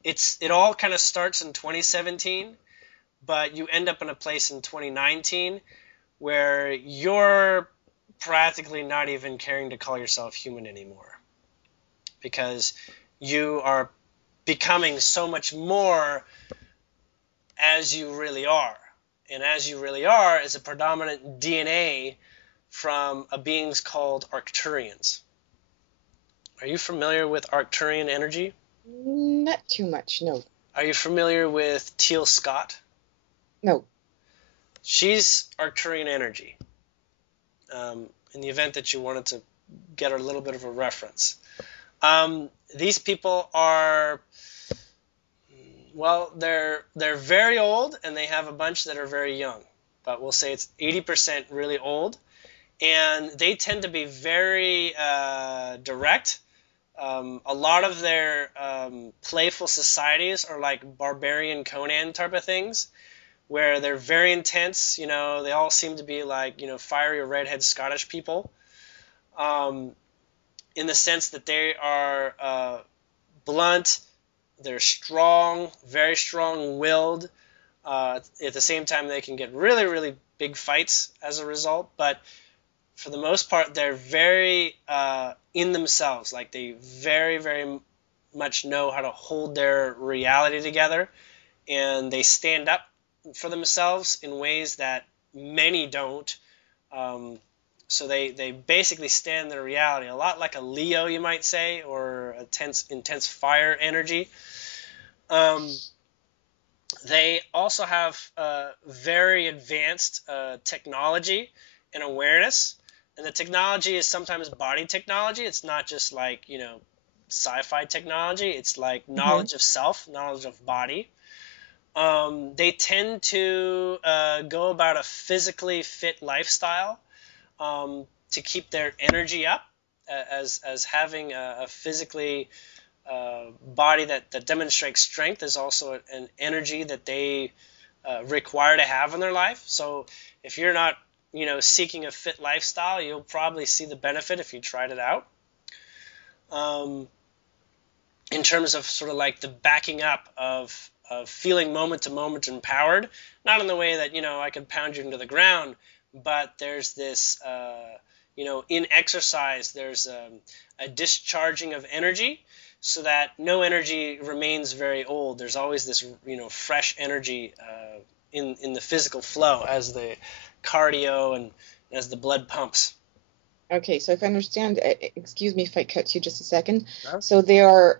It all kind of starts in 2017, but you end up in a place in 2019 where you're practically not even caring to call yourself human anymore, because you are becoming so much more as you really are. And as you really are is a predominant DNA from a beings called Arcturians. Are you familiar with Arcturian energy? Not too much. No. Are you familiar with Teal Scott? No. She's Arcturian energy. In the event that you wanted to get a little bit of a reference. These people are, well, they're very old, and they have a bunch that are very young. But we'll say it's 80% really old. And they tend to be very direct. A lot of their playful societies are like barbarian Conan type of things, where they're very intense. They all seem to be like, fiery or redhead Scottish people, in the sense that they are blunt, they're strong, very strong-willed. At the same time, they can get really, really big fights as a result, but for the most part, they're very in themselves. Like, they very, very much know how to hold their reality together, and they stand up for themselves in ways that many don't. So they basically stand in their reality, a lot like a Leo, you might say, or a intense fire energy. They also have very advanced technology and awareness. And the technology is sometimes body technology. It's not just like, sci-fi technology. It's like Mm-hmm. knowledge of self, knowledge of body. They tend to go about a physically fit lifestyle to keep their energy up, as having a physically body that demonstrates strength is also an energy that they require to have in their life. So if you're not, seeking a fit lifestyle, you'll probably see the benefit if you tried it out. In terms of sort of like the backing up of feeling moment to moment empowered, not in the way that, I could pound you into the ground, but there's this, in exercise, there's a discharging of energy, so that no energy remains very old. There's always this, fresh energy in the physical flow as the cardio and as the blood pumps. Okay. So if I understand, excuse me if I cut you just a second. Huh? So they are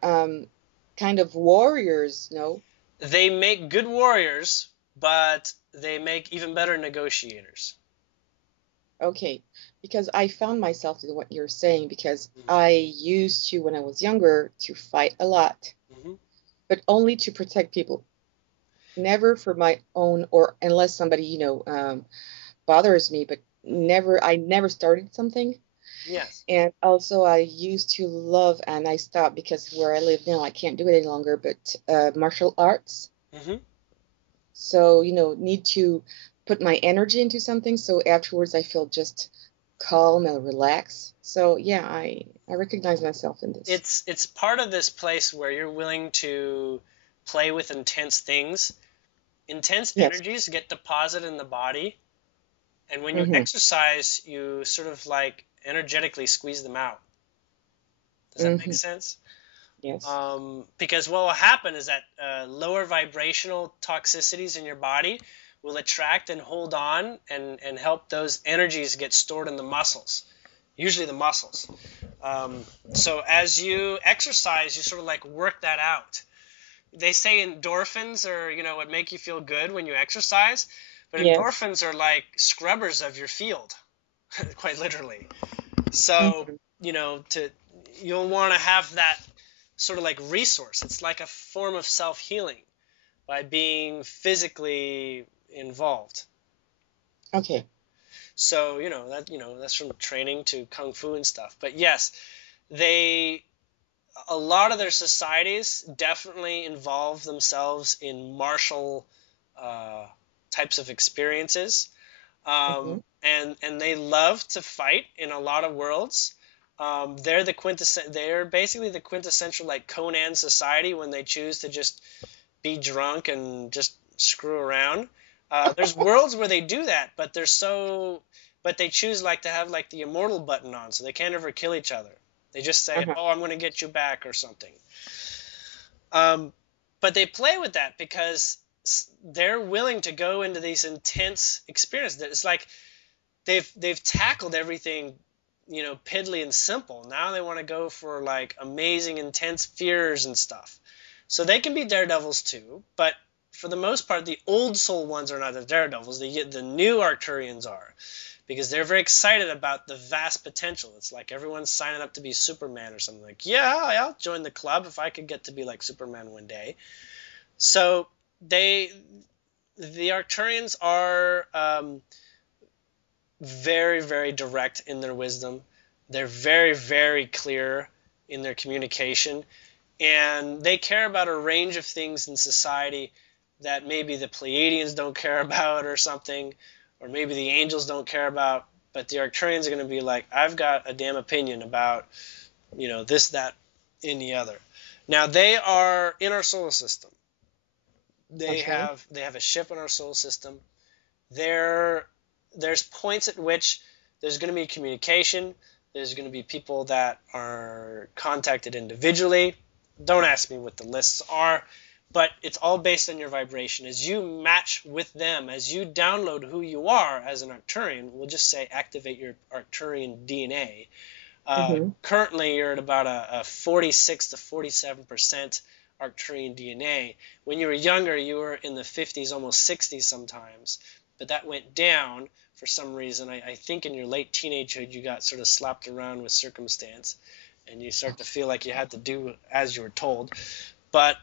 kind of warriors, no? They make good warriors, but they make even better negotiators. Okay. Because I found myself in what you're saying, because Mm-hmm. I used to, when I was younger, to fight a lot, Mm-hmm. but only to protect people, never for my own, or unless somebody, bothers me, but I never started something. Yes. And also, I used to love, and I stopped because where I live now, I can't do it any longer, but martial arts. Hmm. So, need to put my energy into something. So afterwards, I feel just calm and relaxed. So, yeah, I recognize myself in this. It's part of this place where you're willing to play with intense things. Intense Yes. energies get deposited in the body, and when you Mm-hmm. exercise, you sort of like energetically squeeze them out. Does that make Mm-hmm. sense? Yes. Because what will happen is that lower vibrational toxicities in your body will attract and hold on and help those energies get stored in the muscles, usually the muscles. So as you exercise, you sort of like work that out. They say endorphins are, what make you feel good when you exercise, but Yes. endorphins are like scrubbers of your field, quite literally. So, Mm-hmm. to you'll want to have that sort of like resource. It's like a form of self-healing by being physically involved. Okay. So, that's from training to kung fu and stuff. But yes, they a lot of their societies definitely involve themselves in martial uh, types of experiences, Mm-hmm. and they love to fight in a lot of worlds. They're basically the quintessential like Conan society when they choose to just be drunk and just screw around. There's worlds where they do that, but they choose like to have like the immortal button on, so they can't ever kill each other. They just say, Uh-huh. "Oh, I'm going to get you back" or something. Um, but they play with that because they're willing to go into these intense experiences. It's like they've tackled everything, piddly and simple. Now they want to go for like amazing, intense fears and stuff. So they can be daredevils too, but for the most part, the old soul ones are not the daredevils. The new Arcturians are, because they're very excited about the vast potential. It's like everyone's signing up to be Superman or something. Like, yeah, I'll join the club if I could get to be like Superman one day. So they, the Arcturians are very, very direct in their wisdom. They're very, very clear in their communication, and they care about a range of things in society that maybe the Pleiadians don't care about or something, or maybe the angels don't care about. But the Arcturians are going to be like, I've got a damn opinion about, this, that, and the other. Now they are in our solar system. Okay. They have a ship in our solar system. There there's points at which there's going to be communication. There's going to be people that are contacted individually. Don't ask me what the lists are, but it's all based on your vibration. As you match with them, as you download who you are as an Arcturian, we'll just say activate your Arcturian DNA. Mm-hmm. Currently, you're at about a 46 to 47% Arcturian DNA. When you were younger, you were in the 50s, almost 60s sometimes, but that went down for some reason. I think in your late teenagehood, you got sort of slapped around with circumstance, and you start to feel like you had to do as you were told. But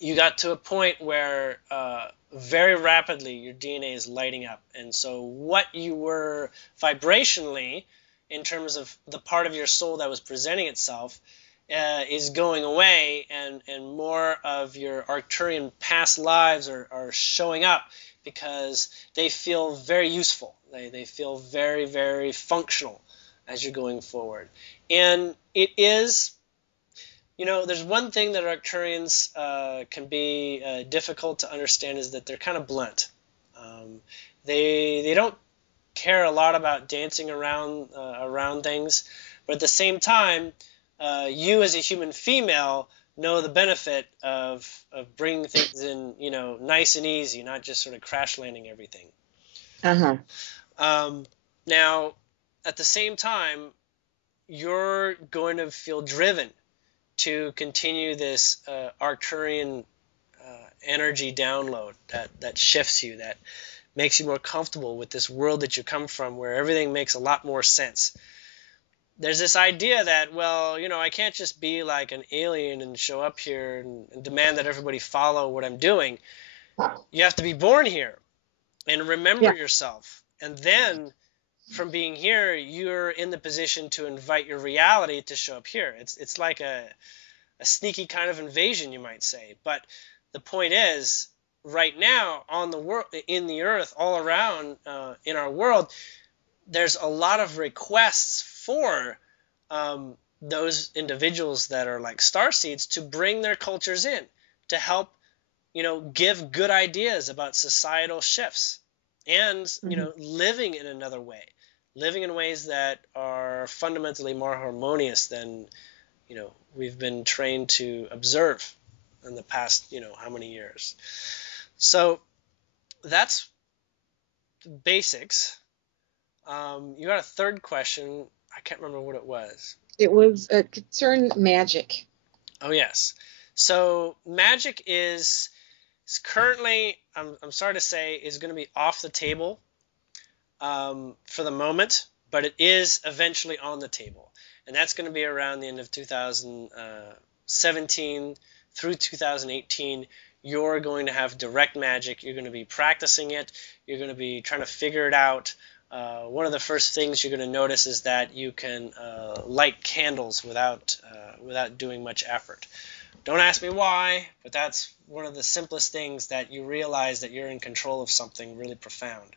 you got to a point where very rapidly your DNA is lighting up. And so what you were vibrationally, in terms of the part of your soul that was presenting itself, is going away, and more of your Arcturian past lives are showing up because they feel very useful. They feel very, very functional as you're going forward. And it is, there's one thing that Arcturians can be difficult to understand, is that they're kind of blunt. Um, they don't care a lot about dancing around things, but at the same time, you as a human female know the benefit of bringing things in, nice and easy, not just sort of crash landing everything. Uh-huh. Um, Now, at the same time, you're going to feel driven to continue this Arcturian energy download that shifts you, that makes you more comfortable with this world that you come from, where everything makes a lot more sense. There's this idea that, well, I can't just be like an alien and show up here and demand that everybody follow what I'm doing. You have to be born here and remember Yeah. yourself, and then from being here, you're in the position to invite your reality to show up here. It's like a sneaky kind of invasion, you might say. But the point is, right now on the world, in the earth, all around in our world, there's a lot of requests for those individuals that are like starseeds to bring their cultures in to help, give good ideas about societal shifts and, Hmm. living in another way, living in ways that are fundamentally more harmonious than, we've been trained to observe in the past, how many years. So that's basics. You got a third question. I can't remember what it was. It was a concern Magic. Oh, yes. So Magick is currently, I'm sorry to say, is going to be off the table for the moment, but it is eventually on the table. And that's going to be around the end of 2017 through 2018. You're going to have direct magic. You're going to be practicing it. You're going to be trying to figure it out. One of the first things you're going to notice is that you can light candles without doing much effort. Don't ask me why, but that's one of the simplest things that you realize that you're in control of something really profound,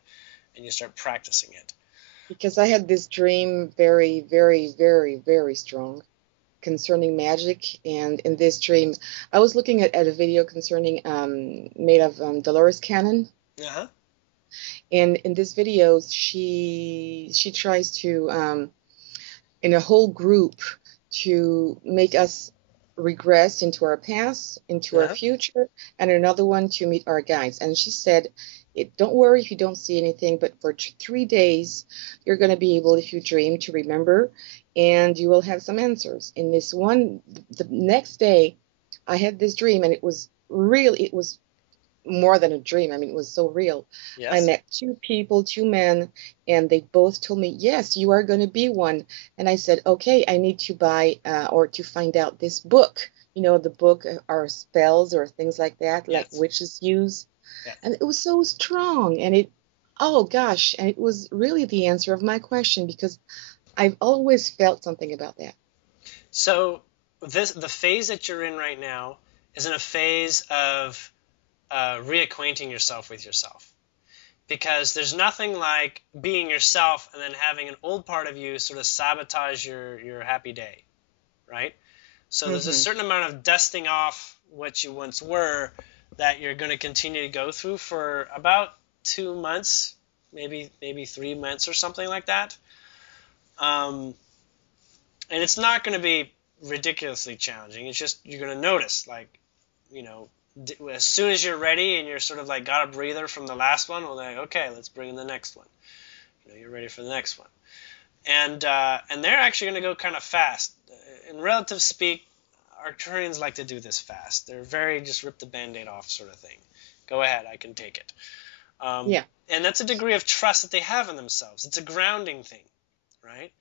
and you start practicing it. Because I had this dream very, very, very, very strong concerning magic. And in this dream, I was looking at a video concerning made of Dolores Cannon. Uh-huh. And in this video, she tries to in a whole group to make us regress into our past, into our Uh-huh. future, and another one to meet our guides. And she said, don't worry if you don't see anything, but for 3 days, you're going to be able, if you dream, to remember, and you will have some answers. In this one, the next day, I had this dream, and it was more than a dream. I mean, it was so real. I Yes. met two people, two men, and they both told me, yes, you are going to be one. And I said, okay, I need to buy or to find out this book. The book are spells or things like that, like Yes. witches use. Yes. And it was so strong. Oh gosh, and it was really the answer of my question because I've always felt something about that. So the phase that you're in right now is in a phase of reacquainting yourself with yourself. Because there's nothing like being yourself and then having an old part of you sort of sabotage your happy day, right? So there's a Hmm. certain amount of dusting off what you once were that you're going to continue to go through for about 2 months, maybe 3 months or something like that. Um, and it's not going to be ridiculously challenging. It's just you're going to notice, like, you know, as soon as you're ready and you're sort of like got a breather from the last one, well, like, okay, let's bring in the next one. You're ready for the next one, and they're actually going to go kind of fast. In relative speak, Arcturians like to do this fast. They're very just rip the band-aid off sort of thing. Go ahead, I can take it. Yeah. And that's a degree of trust that they have in themselves. It's a grounding thing, right?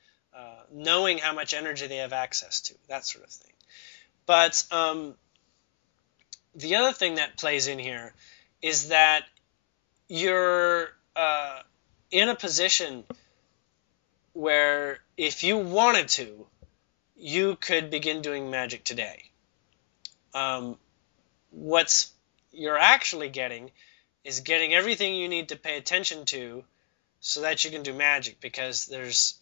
Knowing how much energy they have access to, that sort of thing. But the other thing that plays in here is that you're in a position where if you wanted to, you could begin doing magic today. What's you're actually getting is getting everything you need to pay attention to so that you can do magic, because there's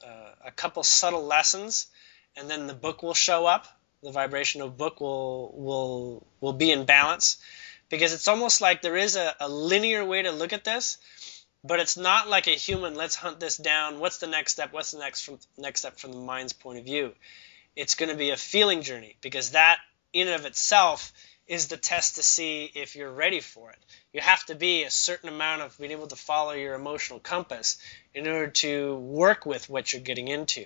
a couple subtle lessons, and then the book will show up. The vibrational book will be in balance, because it's almost like there is a linear way to look at this, but it's not like a human, let's hunt this down, what's the next step, what's the next step from the mind's point of view. It's going to be a feeling journey, because that in and of itself is the test to see if you're ready for it. You have to be a certain amount of being able to follow your emotional compass in order to work with what you're getting into.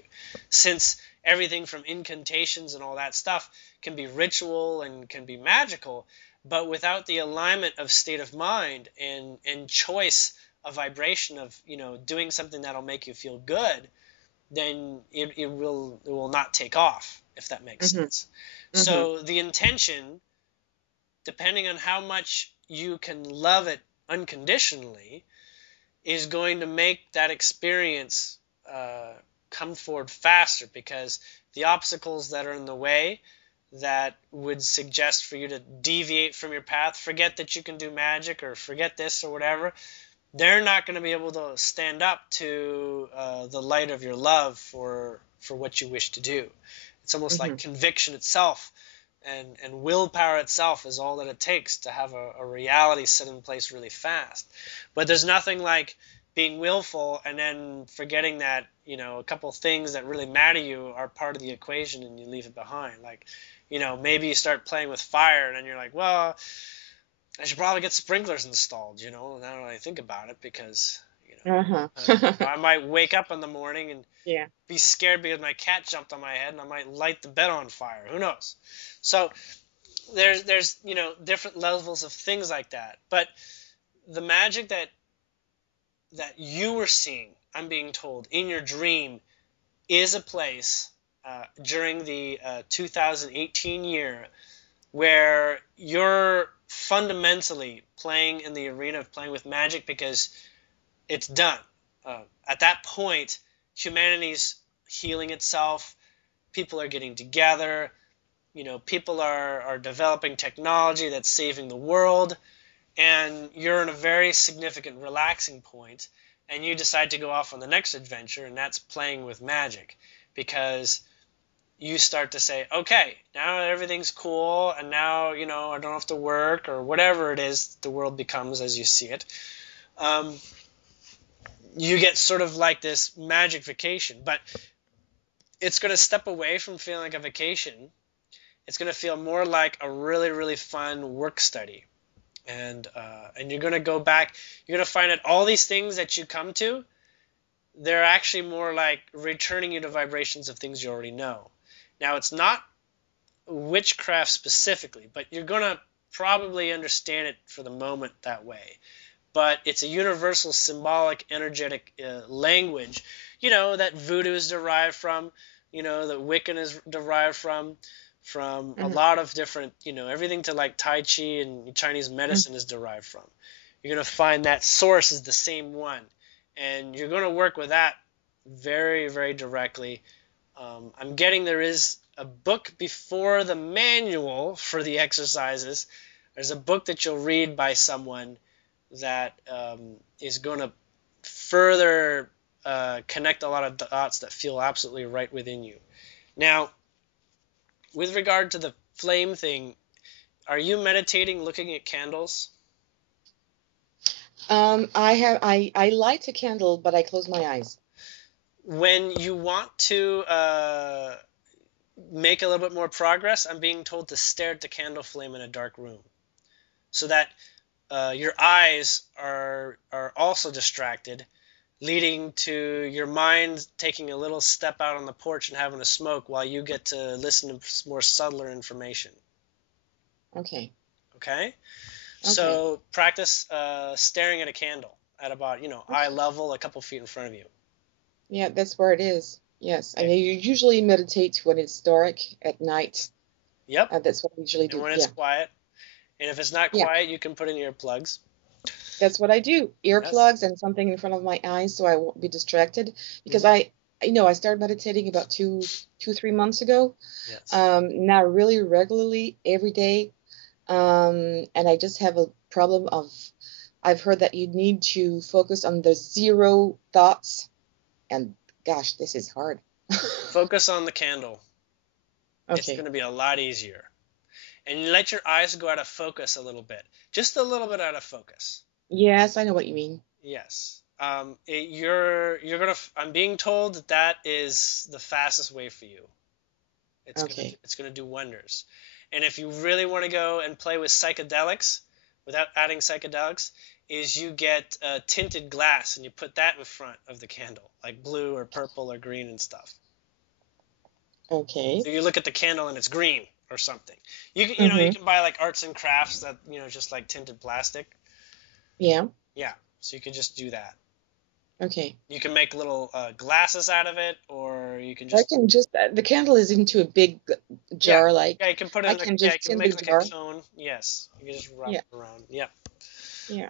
Since everything from incantations and all that stuff can be ritual and can be magical, but without the alignment of state of mind and choice of vibration of, doing something that'll make you feel good, then it will not take off, if that makes Hmm. sense. Hmm. So the intention, depending on how much you can love it unconditionally, is going to make that experience come forward faster, because the obstacles that are in the way that would suggest for you to deviate from your path, forget that you can do magic or forget this or whatever, they're not going to be able to stand up to the light of your love for what you wish to do. It's almost like conviction itself and willpower itself is all that it takes to have a reality set in place really fast. But there's nothing like being willful and then forgetting that, a couple things that really matter to you are part of the equation and you leave it behind. Like, maybe you start playing with fire and then you're like, well, I should probably get sprinklers installed, now that I think about it, because, I might wake up in the morning and be scared because my cat jumped on my head and I might light the bed on fire. Who knows? So there's different levels of things like that. But the magic that you were seeing, I'm being told, in your dream is a place during the 2018 year where you're fundamentally playing in the arena of playing with magic, because it's done. At that point, humanity's healing itself. People are getting together. People are developing technology that's saving the world. And you're in a very significant relaxing point, and you decide to go off on the next adventure, and that's playing with magic, because you start to say, okay, now everything's cool, and now, I don't have to work, or whatever it is the world becomes as you see it. You get sort of like this magic vacation, but it's going to step away from feeling like a vacation. It's going to feel more like a really, really fun work study. And you're going to go back, you're going to find that all these things that you come to, they're actually more like returning you to vibrations of things you already know. Now, it's not witchcraft specifically, but you're going to probably understand it for the moment that way. But it's a universal symbolic, energetic language, that voodoo is derived from, that Wiccan is derived from a lot of different, everything to like Tai Chi and Chinese medicine is derived from. You're going to find that source is the same one. And you're going to work with that very, very directly. I'm getting there is a book before the manual for the exercises. There's a book that you'll read by someone that is going to further connect a lot of dots that feel absolutely right within you. Now, with regard to the flame thing, are you meditating looking at candles? I light a candle, but I close my eyes. When you want to make a little bit more progress, I'm being told to stare at the candle flame in a dark room, so that your eyes are also distracted, leading to your mind taking a little step out on the porch and having a smoke while you get to listen to more subtler information. Okay. Okay? So practice staring at a candle at about, eye level, a couple feet in front of you. Yeah, that's where it is. Yes. Okay. I mean, you usually meditate when it's dark at night. Yep. That's what we usually do. And when it's quiet. And if it's not quiet, you can put in earplugs. That's what I do. Earplugs and something in front of my eyes so I won't be distracted. Because I started meditating about 3 months ago. Yes. Now really regularly every day. And I just have a problem of, I've heard that you need to focus on the zero thoughts. And gosh, this is hard. Focus on the candle. Okay. It's going to be a lot easier. And you let your eyes go out of focus a little bit. Just a little bit out of focus. Yes, I know what you mean. Yes. You're gonna. I'm being told that is the fastest way for you. It's gonna do wonders. And if you really want to go and play with psychedelics, without adding psychedelics, is you get tinted glass and you put that in front of the candle, like blue or purple or green and stuff. Okay. So you look at the candle and it's green or something. You can buy like arts and crafts that just like tinted plastic. Yeah. Yeah. So you could just do that. Okay. You can make little glasses out of it, or you can just. I can just the candle is into a big jar, you can put it in you can make like a cone. Yes, you can just wrap it around. Yep. Yeah.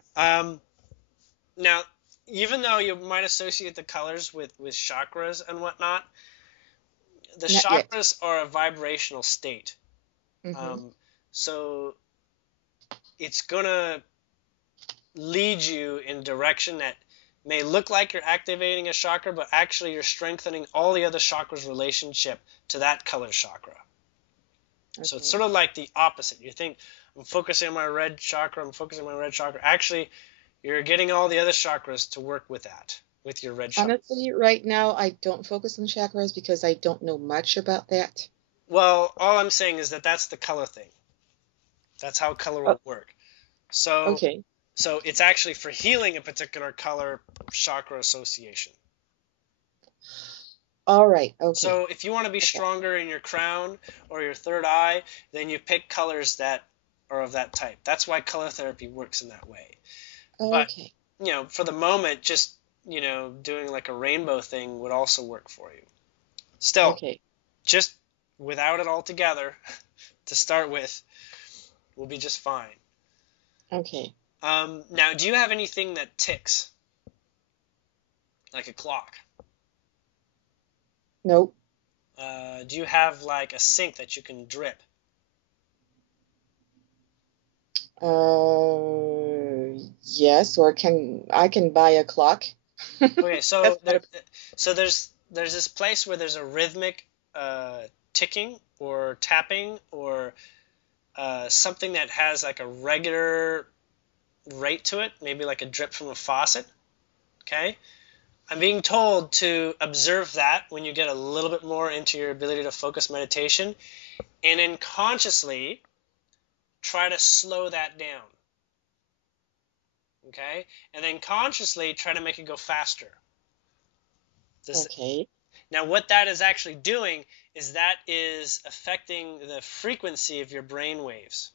Now, even though you might associate the colors with chakras and whatnot, the Not yet. chakras are a vibrational state. Mm-hmm. So it's gonna lead you in a direction that may look like you're activating a chakra, but actually you're strengthening all the other chakras' relationship to that color chakra. So it's Okay. sort of like the opposite. You think, I'm focusing on my red chakra, I'm focusing on my red chakra. Actually, you're getting all the other chakras to work with that, with your red chakra. Honestly, right now, I don't focus on chakras because I don't know much about that. Well, all I'm saying is that that's the color thing. That's how color Oh, will work. So, okay. so it's actually for healing a particular color chakra association. All right. Okay. So if you want to be Okay. stronger in your crown or your third eye, then you pick colors that are of that type. That's why color therapy works in that way. But, Okay. for the moment, just, doing like a rainbow thing would also work for you. Still, Okay. just without it all together to start with will be just fine. Okay. Now, do you have anything that ticks, like a clock? Nope. Do you have like a sink that you can drip? Yes, or I can buy a clock. Okay, That's not a, so there's this place where there's a rhythmic ticking or tapping or something that has like a regular rate to it, maybe like a drip from a faucet. Okay, I'm being told to observe that when you get a little bit more into your ability to focus meditation, and then consciously try to slow that down. Okay, and then consciously try to make it go faster. Does, okay. Now, what that is actually doing is that is affecting the frequency of your brain waves.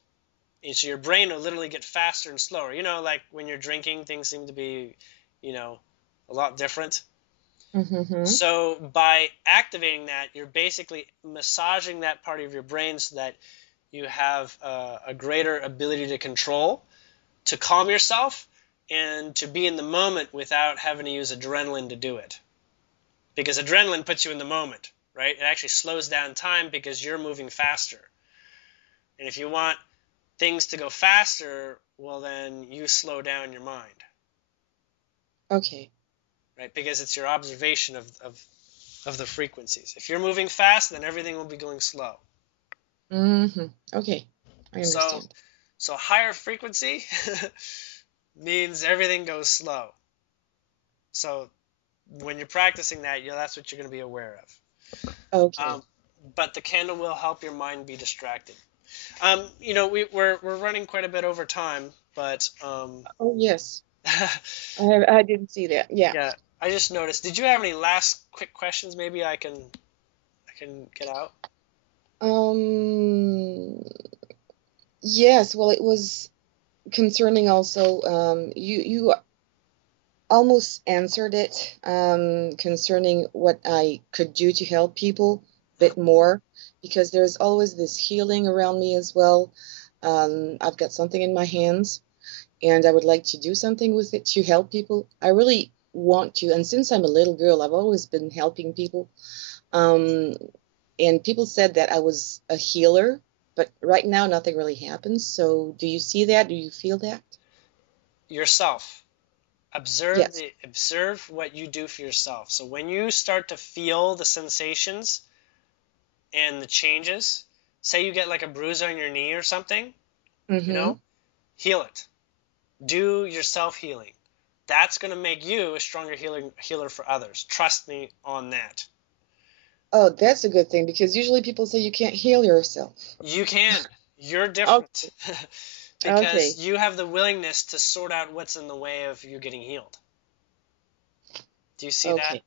And so your brain will literally get faster and slower. Like when you're drinking, things seem to be, a lot different. Mm-hmm. So by activating that, you're basically massaging that part of your brain so that you have a greater ability to control, to calm yourself, and to be in the moment without having to use adrenaline to do it. Because adrenaline puts you in the moment, right? It actually slows down time because you're moving faster. And if you want things to go faster, well, then you slow down your mind, Okay. right? Because it's your observation of the frequencies. If you're moving fast, then everything will be going slow. Mm-hmm. Okay. I So, understand. so higher frequency means everything goes slow. So when you're practicing that, that's what you're going to be aware of. Okay. But the candle will help your mind be distracted. We're running quite a bit over time, but Oh, yes. I didn't see that. Yeah. yeah, I just noticed. Did you have any last quick questions? Maybe I can get out. Um, yes, well, it was concerning also, you almost answered it, concerning what I could do to help people a bit more, because there's always this healing around me as well. I've got something in my hands, and I would like to do something with it to help people. I really want to, and since I'm a little girl, I've always been helping people. Um, and people said that I was a healer, but right now nothing really happens. So do you see that? Do you feel that? Yourself. Yes. Observe what you do for yourself. So when you start to feel the sensations and the changes, say you get like a bruise on your knee or something, you Mm-hmm. know, heal it. Do your self healing. That's going to make you a stronger healer for others. Trust me on that. Oh, that's a good thing because usually people say you can't heal yourself. You can. You're Okay. different because Okay. you have the willingness to sort out what's in the way of you getting healed. Do you see that? Okay.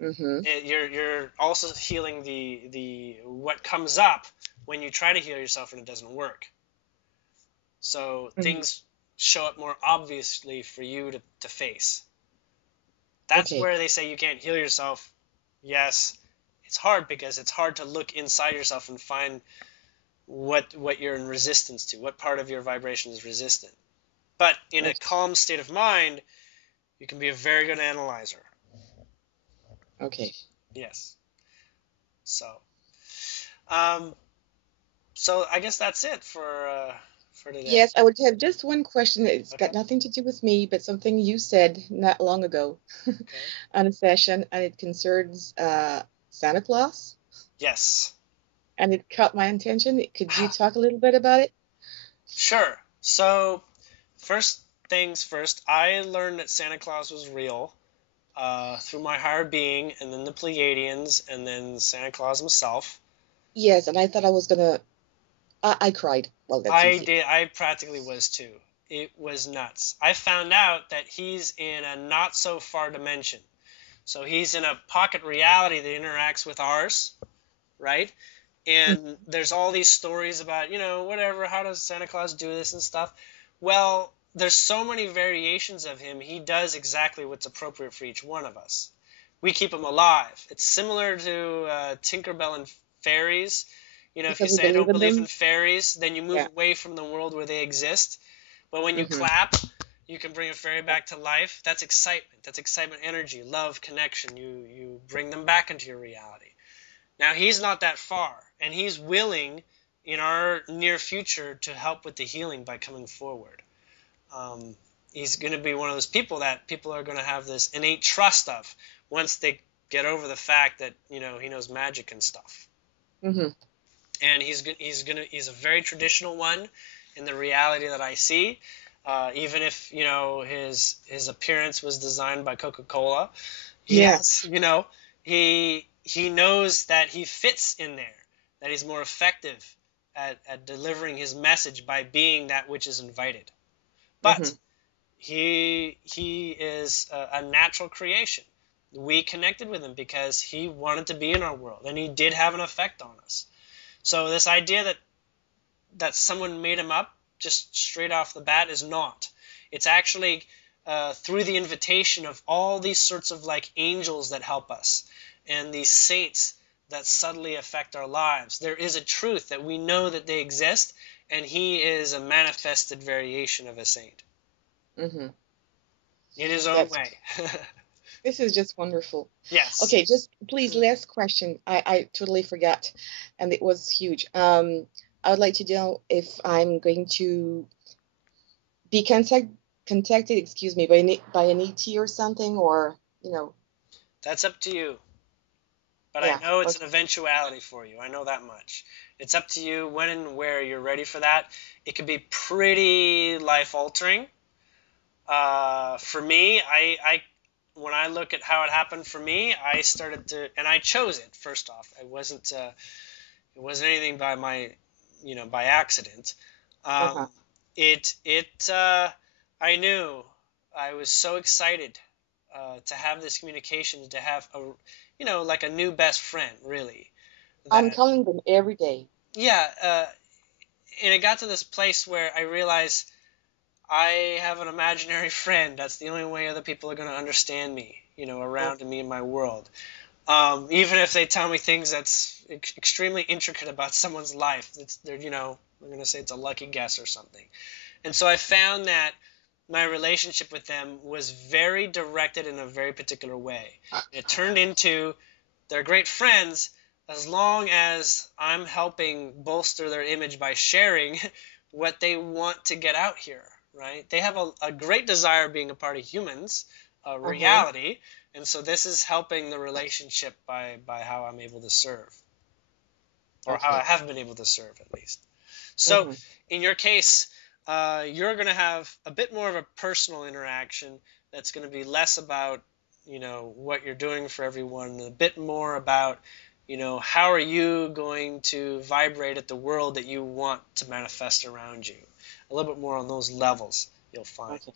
Mm-hmm. You're also healing the what comes up when you try to heal yourself and it doesn't work. So Mm-hmm. things show up more obviously for you to face. That's Okay. where they say you can't heal yourself. Yes, it's hard because it's hard to look inside yourself and find what you're in resistance to, what part of your vibration is resistant. But in a Okay. calm state of mind, You can be a very good analyzer. Okay. Yes. So, um, so I guess that's it for today. Yes, I would have just one question. It's Okay. got nothing to do with me, but something you said not long ago Okay. on a session, and it concerns Santa Claus, Yes. and it caught my attention. Could you talk a little bit about it? Sure. So, first things first, I learned that Santa Claus was real through my higher being, and then the Pleiadians, and then Santa Claus himself. Yes, and I thought I was gonna. I cried. Well, that's I easy. did. I practically was too. It was nuts. I found out that he's in a not so far dimension. So he's in a pocket reality that interacts with ours, right? And there's all these stories about, whatever, how does Santa Claus do this and stuff? Well, there's so many variations of him. He does exactly what's appropriate for each one of us. We keep him alive. It's similar to Tinkerbell and fairies. If you Because we say I believe don't in believe in them. fairies, then you move Yeah. away from the world where they exist. But when you Hmm. clap, you can bring a fairy back to life. That's excitement. That's excitement, energy, love, connection. You bring them back into your reality. Now, he's not that far, and he's willing in our near future to help with the healing by coming forward. Um, he's going to be one of those people that people are going to have this innate trust of once they get over the fact that he knows magic and stuff. Hmm. And he's a very traditional one in the reality that I see. Even if his appearance was designed by Coca-Cola, he has Yes. he knows that he fits in there, that he's more effective at delivering his message by being that which is invited. But Hmm. he is a natural creation. We connected with him because he wanted to be in our world, and he did have an effect on us. So this idea that someone made him up just straight off the bat is not. It's actually through the invitation of all these sorts of like angels that help us and these saints that subtly affect our lives. There is a truth that we know that they exist, and he is a manifested variation of a saint Hmm. in his own That's way. This is just wonderful. Yes. Okay, just please, last question. I totally forgot, and it was huge. I would like to know if I'm going to be contacted, excuse me, by an ET or something, or That's up to you. But I yeah. know it's an Okay. eventuality for you. I know that much. It's up to you when and where you're ready for that. It can be pretty life altering. For me, I when I look at how it happened for me, I started to, and I chose it first off. It wasn't anything by by accident. Uh-huh. Um, I knew I was so excited to have this communication, to have like a new best friend, really. I'm That, calling them every day. yeah, and it got to this place where I realized I have an imaginary friend. That's the only way other people are going to understand me, Oh, around me in my world. Even if they tell me things that's extremely intricate about someone's life, I'm going to say it's a lucky guess or something. And so I found that my relationship with them was very directed in a very particular way. It turned into they're great friends as long as I'm helping bolster their image by sharing what they want to get out here, right? They have a great desire being a part of humans, uh-huh. reality, and so this is helping the relationship by how I'm able to serve, or how I Okay. have been able to serve at least. So Mm-hmm. in your case, you're going to have a bit more of a personal interaction that's going to be less about, what you're doing for everyone, and a bit more about, how are you going to vibrate at the world that you want to manifest around you. A little bit more on those levels, you'll find. Okay.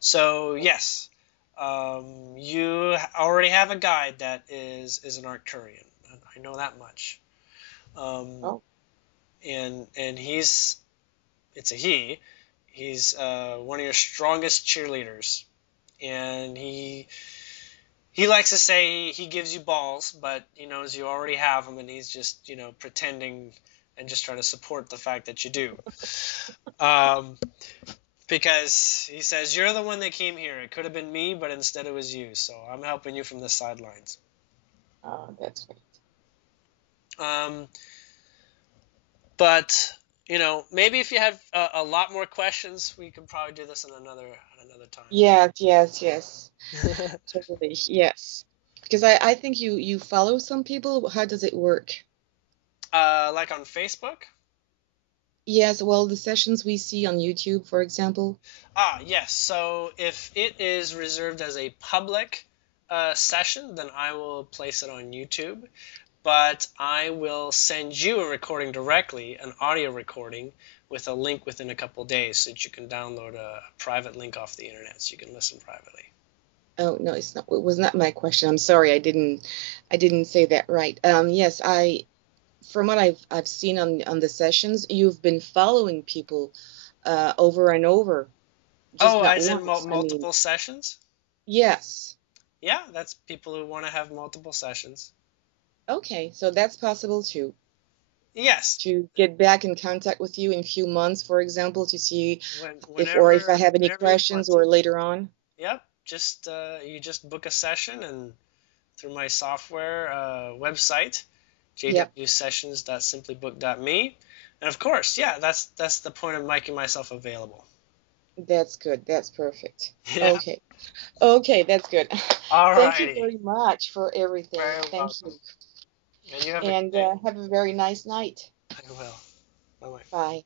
So yes, you already have a guide that is an Arcturian. I know that much. Um, Oh. and it's a he. He's one of your strongest cheerleaders, and he likes to say he gives you balls, but he knows you already have them, and he's just pretending and just trying to support the fact that you do. Um, because he says, you're the one that came here. It could have been me, but instead it was you. So I'm helping you from the sidelines. Oh, that's great. But, maybe if you have a lot more questions, we could probably do this another time. Yes, yes, yes. Totally, yes. Because I think you follow some people. How does it work? Like on Facebook? Yes, well, the sessions we see on YouTube, for example. Yes. So if it is reserved as a public session, then I will place it on YouTube. But I will send you a recording directly, an audio recording, with a link within a couple days so that you can download a private link off the internet so you can listen privately. Oh, no, it's not. It was not my question. I'm sorry, I didn't say that right. Yes, from what I've seen on the sessions, you've been following people over and over, just Oh, not as in once. I mean, multiple sessions? yes. Yeah, that's people who want to have multiple sessions. Okay, so that's possible too. Yes. To get back in contact with you in a few months, for example, to see if I have any Whenever you want questions to. or later on. Yep. Just you just book a session and through my software website, Yep, jwsessions.simplybook.me. And of course, yeah, that's the point of making myself available. that's good. That's perfect. Yeah. Okay. Okay, that's good. Thank you Alrighty. very much for everything. Very Thank you. welcome. And you have a good And day. have a very nice night. I will. Bye bye. Bye.